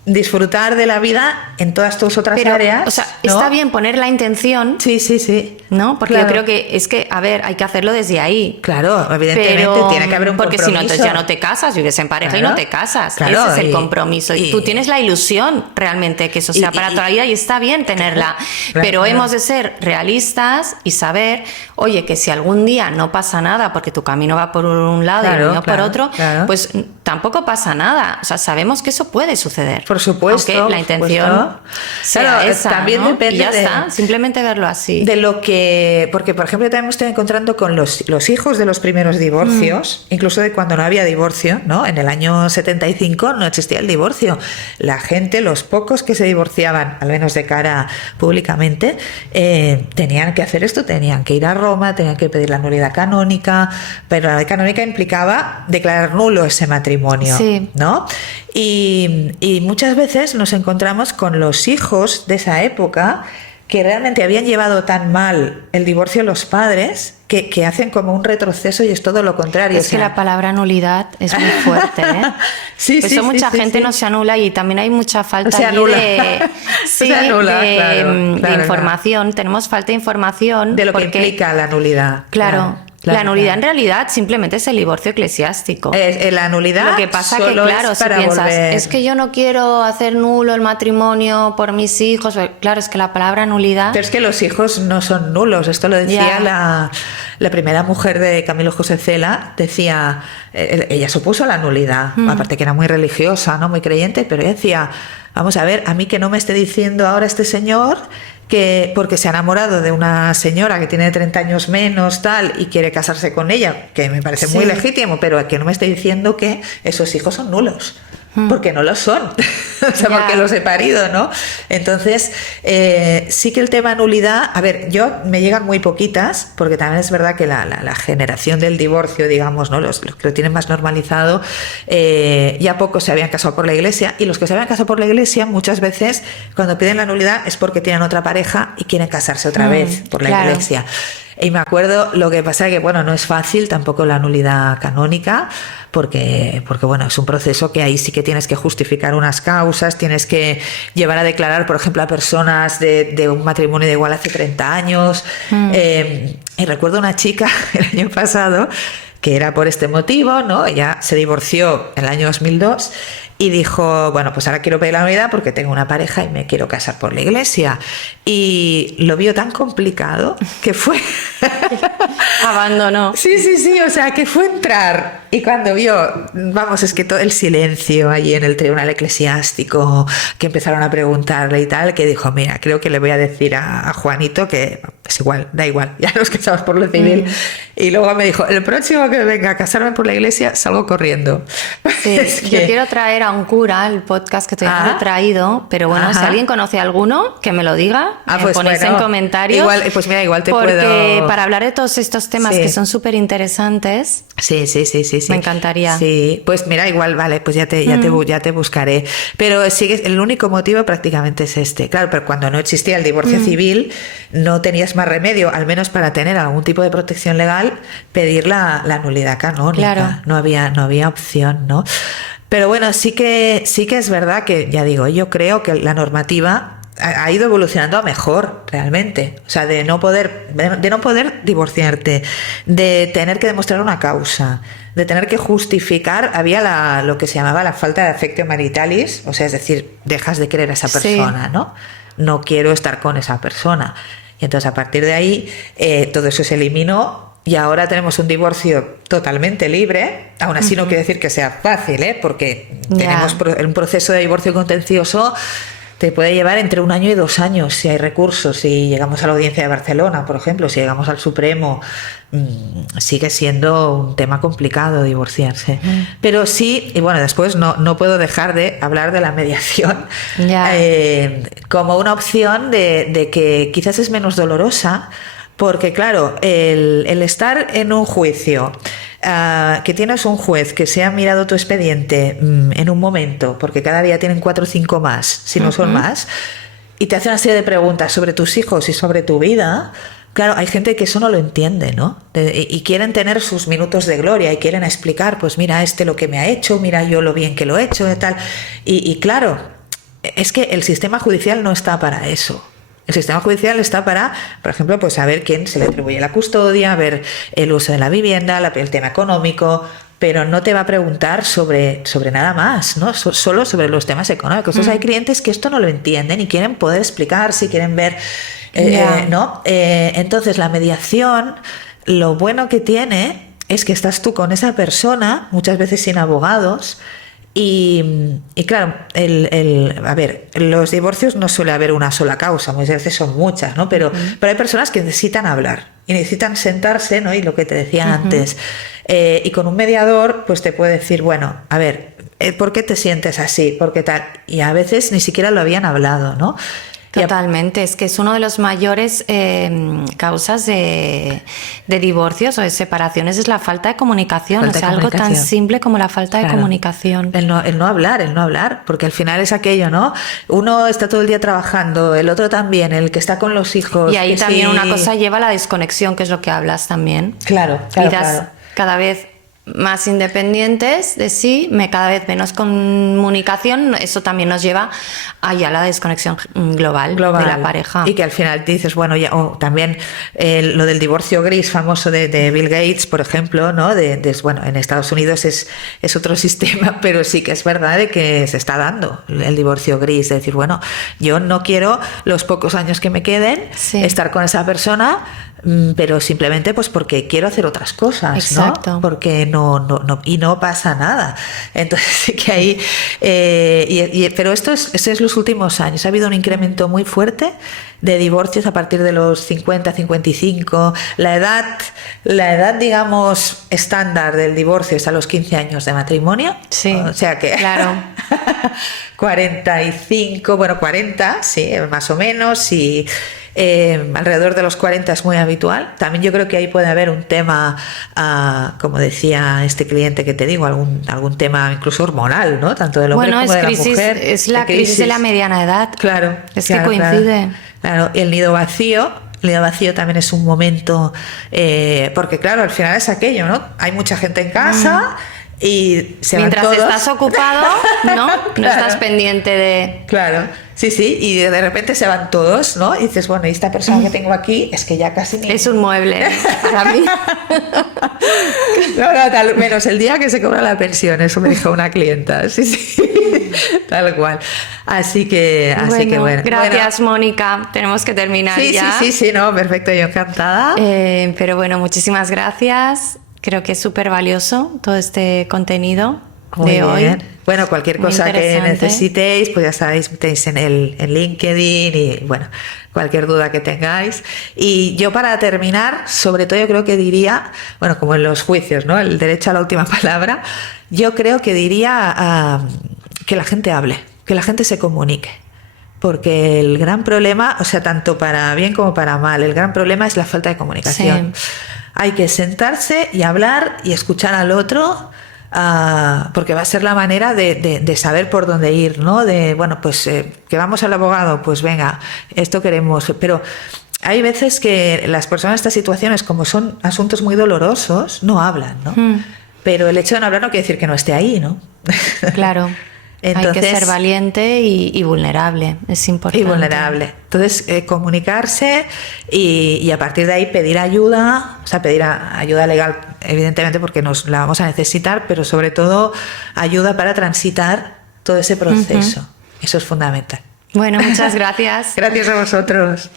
disfrutar de la vida en todas tus otras áreas. O sea, ¿no? Está bien poner la intención. Sí. ¿No? Porque yo creo que es que, a ver, hay que hacerlo desde ahí. Claro, evidentemente tiene que haber un porque compromiso. Si no, entonces ya no te casas, vives en pareja y no te casas. Ese es el compromiso. Y tú tienes la ilusión realmente que eso sea para toda la vida y está bien tenerla. Pero hemos de ser realistas y saber, oye, que si algún día no pasa nada porque tu camino va por un lado y el mío por otro, pues tampoco pasa nada. O sea, sabemos que eso puede suceder. Por supuesto. Aunque la intención sea esa, también ¿no? depende y ya está, simplemente verlo así. De lo que... Porque, por ejemplo, también me estoy encontrando con los hijos de los primeros divorcios, incluso de cuando no había divorcio, ¿no? En el año 75 no existía el divorcio. La gente, los pocos que se divorciaban, al menos de cara públicamente, tenían que hacer esto, tenían que ir a Roma, tenían que pedir la nulidad canónica, pero la nulidad canónica implicaba declarar nulo ese matrimonio, ¿no? Y muchas veces nos encontramos con los hijos de esa época que realmente habían llevado tan mal el divorcio de los padres que hacen como un retroceso y es todo lo contrario. Es que la palabra nulidad es muy fuerte, ¿eh? Sí, por eso mucha gente sí. no se anula y también hay mucha falta de información. Tenemos falta de información. De lo que implica la nulidad. Claro. La nulidad en realidad simplemente es el divorcio eclesiástico. La nulidad. Lo que pasa que, claro, si piensas, es que yo no quiero hacer nulo el matrimonio por mis hijos. Claro, es que la palabra nulidad. Pero es que los hijos no son nulos. Esto lo decía la primera mujer de Camilo José Cela. Decía, ella supuso la nulidad. Aparte que era muy religiosa, ¿no? Muy creyente, pero ella decía, vamos a ver, a mí que no me esté diciendo ahora este señor que porque se ha enamorado de una señora que tiene 30 años menos tal y quiere casarse con ella, que me parece muy legítimo, pero que no me esté diciendo que esos hijos son nulos, porque no lo son, o sea, porque los he parido, ¿no? Entonces, sí que el tema nulidad, a ver, me llegan muy poquitas, porque también es verdad que la generación del divorcio, digamos, ¿no? Los que lo tienen más normalizado, ya pocos se habían casado por la iglesia, y los que se habían casado por la iglesia muchas veces cuando piden la nulidad es porque tienen otra pareja y quieren casarse otra vez por la iglesia. Y me acuerdo, lo que pasa es que, bueno, no es fácil tampoco la nulidad canónica, porque bueno, es un proceso que ahí sí que tienes que justificar unas causas, tienes que llevar a declarar, por ejemplo, a personas de un matrimonio de igual hace 30 años. Y recuerdo una chica el año pasado que era por este motivo, ¿no? Ella se divorció en el año 2002 y dijo, bueno, pues ahora quiero pedir la nulidad porque tengo una pareja y me quiero casar por la iglesia. Y lo vio tan complicado que fue... Abandonó. Sí, o sea, que fue entrar y cuando vio, vamos, es que todo el silencio allí en el tribunal eclesiástico, que empezaron a preguntarle y tal, que dijo, mira, creo que le voy a decir a Juanito que es igual, da igual, ya nos casamos por lo civil. Y luego me dijo, el próximo que venga a casarme por la iglesia salgo corriendo. Sí, yo quiero traer a un cura al podcast que todavía no he traído, pero bueno, si alguien conoce a alguno, que me lo diga, pues ponéis en comentarios. Igual, pues mira, igual te porque puedo... para hablar de todos estos temas que son súper interesantes, sí. Me encantaría. Sí, pues mira, igual, vale, pues ya te buscaré. Pero sí, el único motivo prácticamente es este. Claro, pero cuando no existía el divorcio civil, no tenías más remedio, al menos para tener algún tipo de protección legal, pedir la nulidad canónica. Claro. No había opción, ¿no? Pero bueno, sí que es verdad que, ya digo, yo creo que la normativa ha ido evolucionando a mejor, realmente. O sea, de no poder divorciarte, de tener que demostrar una causa, de tener que justificar, había lo que se llamaba la falta de affectio maritalis, o sea, es decir, dejas de querer a esa persona, ¿no? No quiero estar con esa persona. Y entonces, a partir de ahí, todo eso se eliminó. Y ahora tenemos un divorcio totalmente libre. Aún así no quiere decir que sea fácil, porque tenemos un proceso de divorcio contencioso, te puede llevar entre 1 año y 2 años si hay recursos. Si llegamos a la Audiencia de Barcelona, por ejemplo, si llegamos al Supremo, sigue siendo un tema complicado divorciarse. Pero sí, y bueno, después no puedo dejar de hablar de la mediación como una opción de que quizás es menos dolorosa. Porque claro, el estar en un juicio, que tienes un juez que se ha mirado tu expediente en un momento, porque cada día tienen 4 o 5 más, si no son más, y te hace una serie de preguntas sobre tus hijos y sobre tu vida. Claro, hay gente que eso no lo entiende, ¿no? Y quieren tener sus minutos de gloria y quieren explicar, pues mira, lo que me ha hecho, mira yo lo bien que lo he hecho y tal. Y claro, es que el sistema judicial no está para eso. El sistema judicial está para, por ejemplo, pues saber quién se le atribuye la custodia, ver el uso de la vivienda, el tema económico, pero no te va a preguntar sobre nada más, ¿no? Solo sobre los temas económicos. Entonces hay clientes que esto no lo entienden y quieren poder explicar, si quieren ver, ¿no? Entonces la mediación, lo bueno que tiene es que estás tú con esa persona, muchas veces sin abogados. Y claro, a ver, los divorcios no suele haber una sola causa, muchas veces son muchas, ¿no? Pero hay personas que necesitan hablar y necesitan sentarse, ¿no? Y lo que te decía antes. Y con un mediador, pues te puede decir, bueno, a ver, ¿por qué te sientes así? ¿Por qué tal? Y a veces ni siquiera lo habían hablado, ¿no? Totalmente, es que es uno de los mayores causas de divorcios o de separaciones, es la falta de comunicación, Falta o sea, de algo tan comunicación. simple como la falta de Claro. comunicación. El no hablar, porque al final es aquello, ¿no? Uno está todo el día trabajando, el otro también, el que está con los hijos. Y ahí que también sí. una cosa lleva a la desconexión, que es lo que hablas también. Claro. Vidas cada vez más independientes de sí, cada vez menos comunicación, eso también nos lleva a ya la desconexión global de la pareja. Y que al final dices, bueno, ya, o también lo del divorcio gris famoso de Bill Gates, por ejemplo, ¿no? Bueno, en Estados Unidos es otro sistema, pero sí que es verdad de que se está dando el divorcio gris, de decir, bueno, yo no quiero los pocos años que me queden estar con esa persona, pero simplemente pues porque quiero hacer otras cosas. Exacto. ¿no? Porque y no pasa nada. Entonces sí que hay pero esto es los últimos años. Ha habido un incremento muy fuerte de divorcios a partir de los 50, 55. La edad, digamos, estándar del divorcio es a los 15 años de matrimonio. Sí, o sea que claro. 45, bueno, 40, sí, más o menos, y alrededor de los 40 es muy habitual. También yo creo que ahí puede haber un tema, como decía este cliente que te digo, algún tema incluso hormonal, ¿no? Tanto del hombre como de la mujer. Es la crisis de la mediana edad. Claro. Es que coincide. Claro, y el nido vacío. El nido vacío también es un momento, porque claro, al final es aquello, ¿no? Hay mucha gente en casa y se mientras van todos. estás ocupado, ¿no? Claro. No estás pendiente de... Claro, sí, y de repente se van todos, ¿no? Y dices, bueno, y esta persona que tengo aquí es que ya casi ni... Es un mueble para mí. No, menos el día que se cobra la pensión, eso me dijo una clienta, sí, tal cual. Así que bueno. Gracias, Mónica. Tenemos que terminar ya. Sí, no, perfecto, yo encantada. Pero bueno, muchísimas gracias. Creo que es súper valioso todo este contenido de hoy. Bueno, cualquier cosa que necesitéis, pues ya sabéis, tenéis en LinkedIn y bueno, cualquier duda que tengáis. Y yo para terminar, sobre todo yo creo que diría, bueno, como en los juicios, ¿no? El derecho a la última palabra, yo creo que diría que la gente hable, que la gente se comunique. Porque el gran problema, o sea, tanto para bien como para mal, el gran problema es la falta de comunicación. Sí. Hay que sentarse y hablar y escuchar al otro, porque va a ser la manera de saber por dónde ir, ¿no? De, bueno, pues que vamos al abogado, pues venga, esto queremos. Pero hay veces que las personas en estas situaciones, como son asuntos muy dolorosos, no hablan, ¿no? Pero el hecho de no hablar no quiere decir que no esté ahí, ¿no? Claro. Entonces, hay que ser valiente y vulnerable, es importante. Y vulnerable. Entonces, comunicarse y a partir de ahí pedir ayuda, o sea, pedir ayuda legal, evidentemente, porque nos la vamos a necesitar, pero sobre todo ayuda para transitar todo ese proceso. Eso es fundamental. Bueno, muchas gracias. Gracias a vosotros.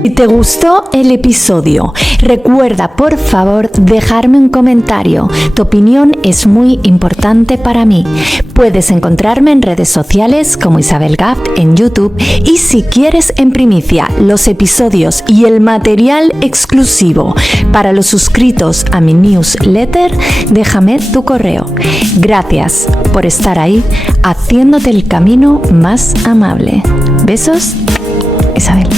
Si te gustó el episodio, recuerda por favor dejarme un comentario. Tu opinión es muy importante para mí. Puedes encontrarme en redes sociales como Isabel Gaft en YouTube y si quieres en primicia los episodios y el material exclusivo para los suscritos a mi newsletter, déjame tu correo. Gracias por estar ahí haciéndote el camino más amable. Besos, Isabel.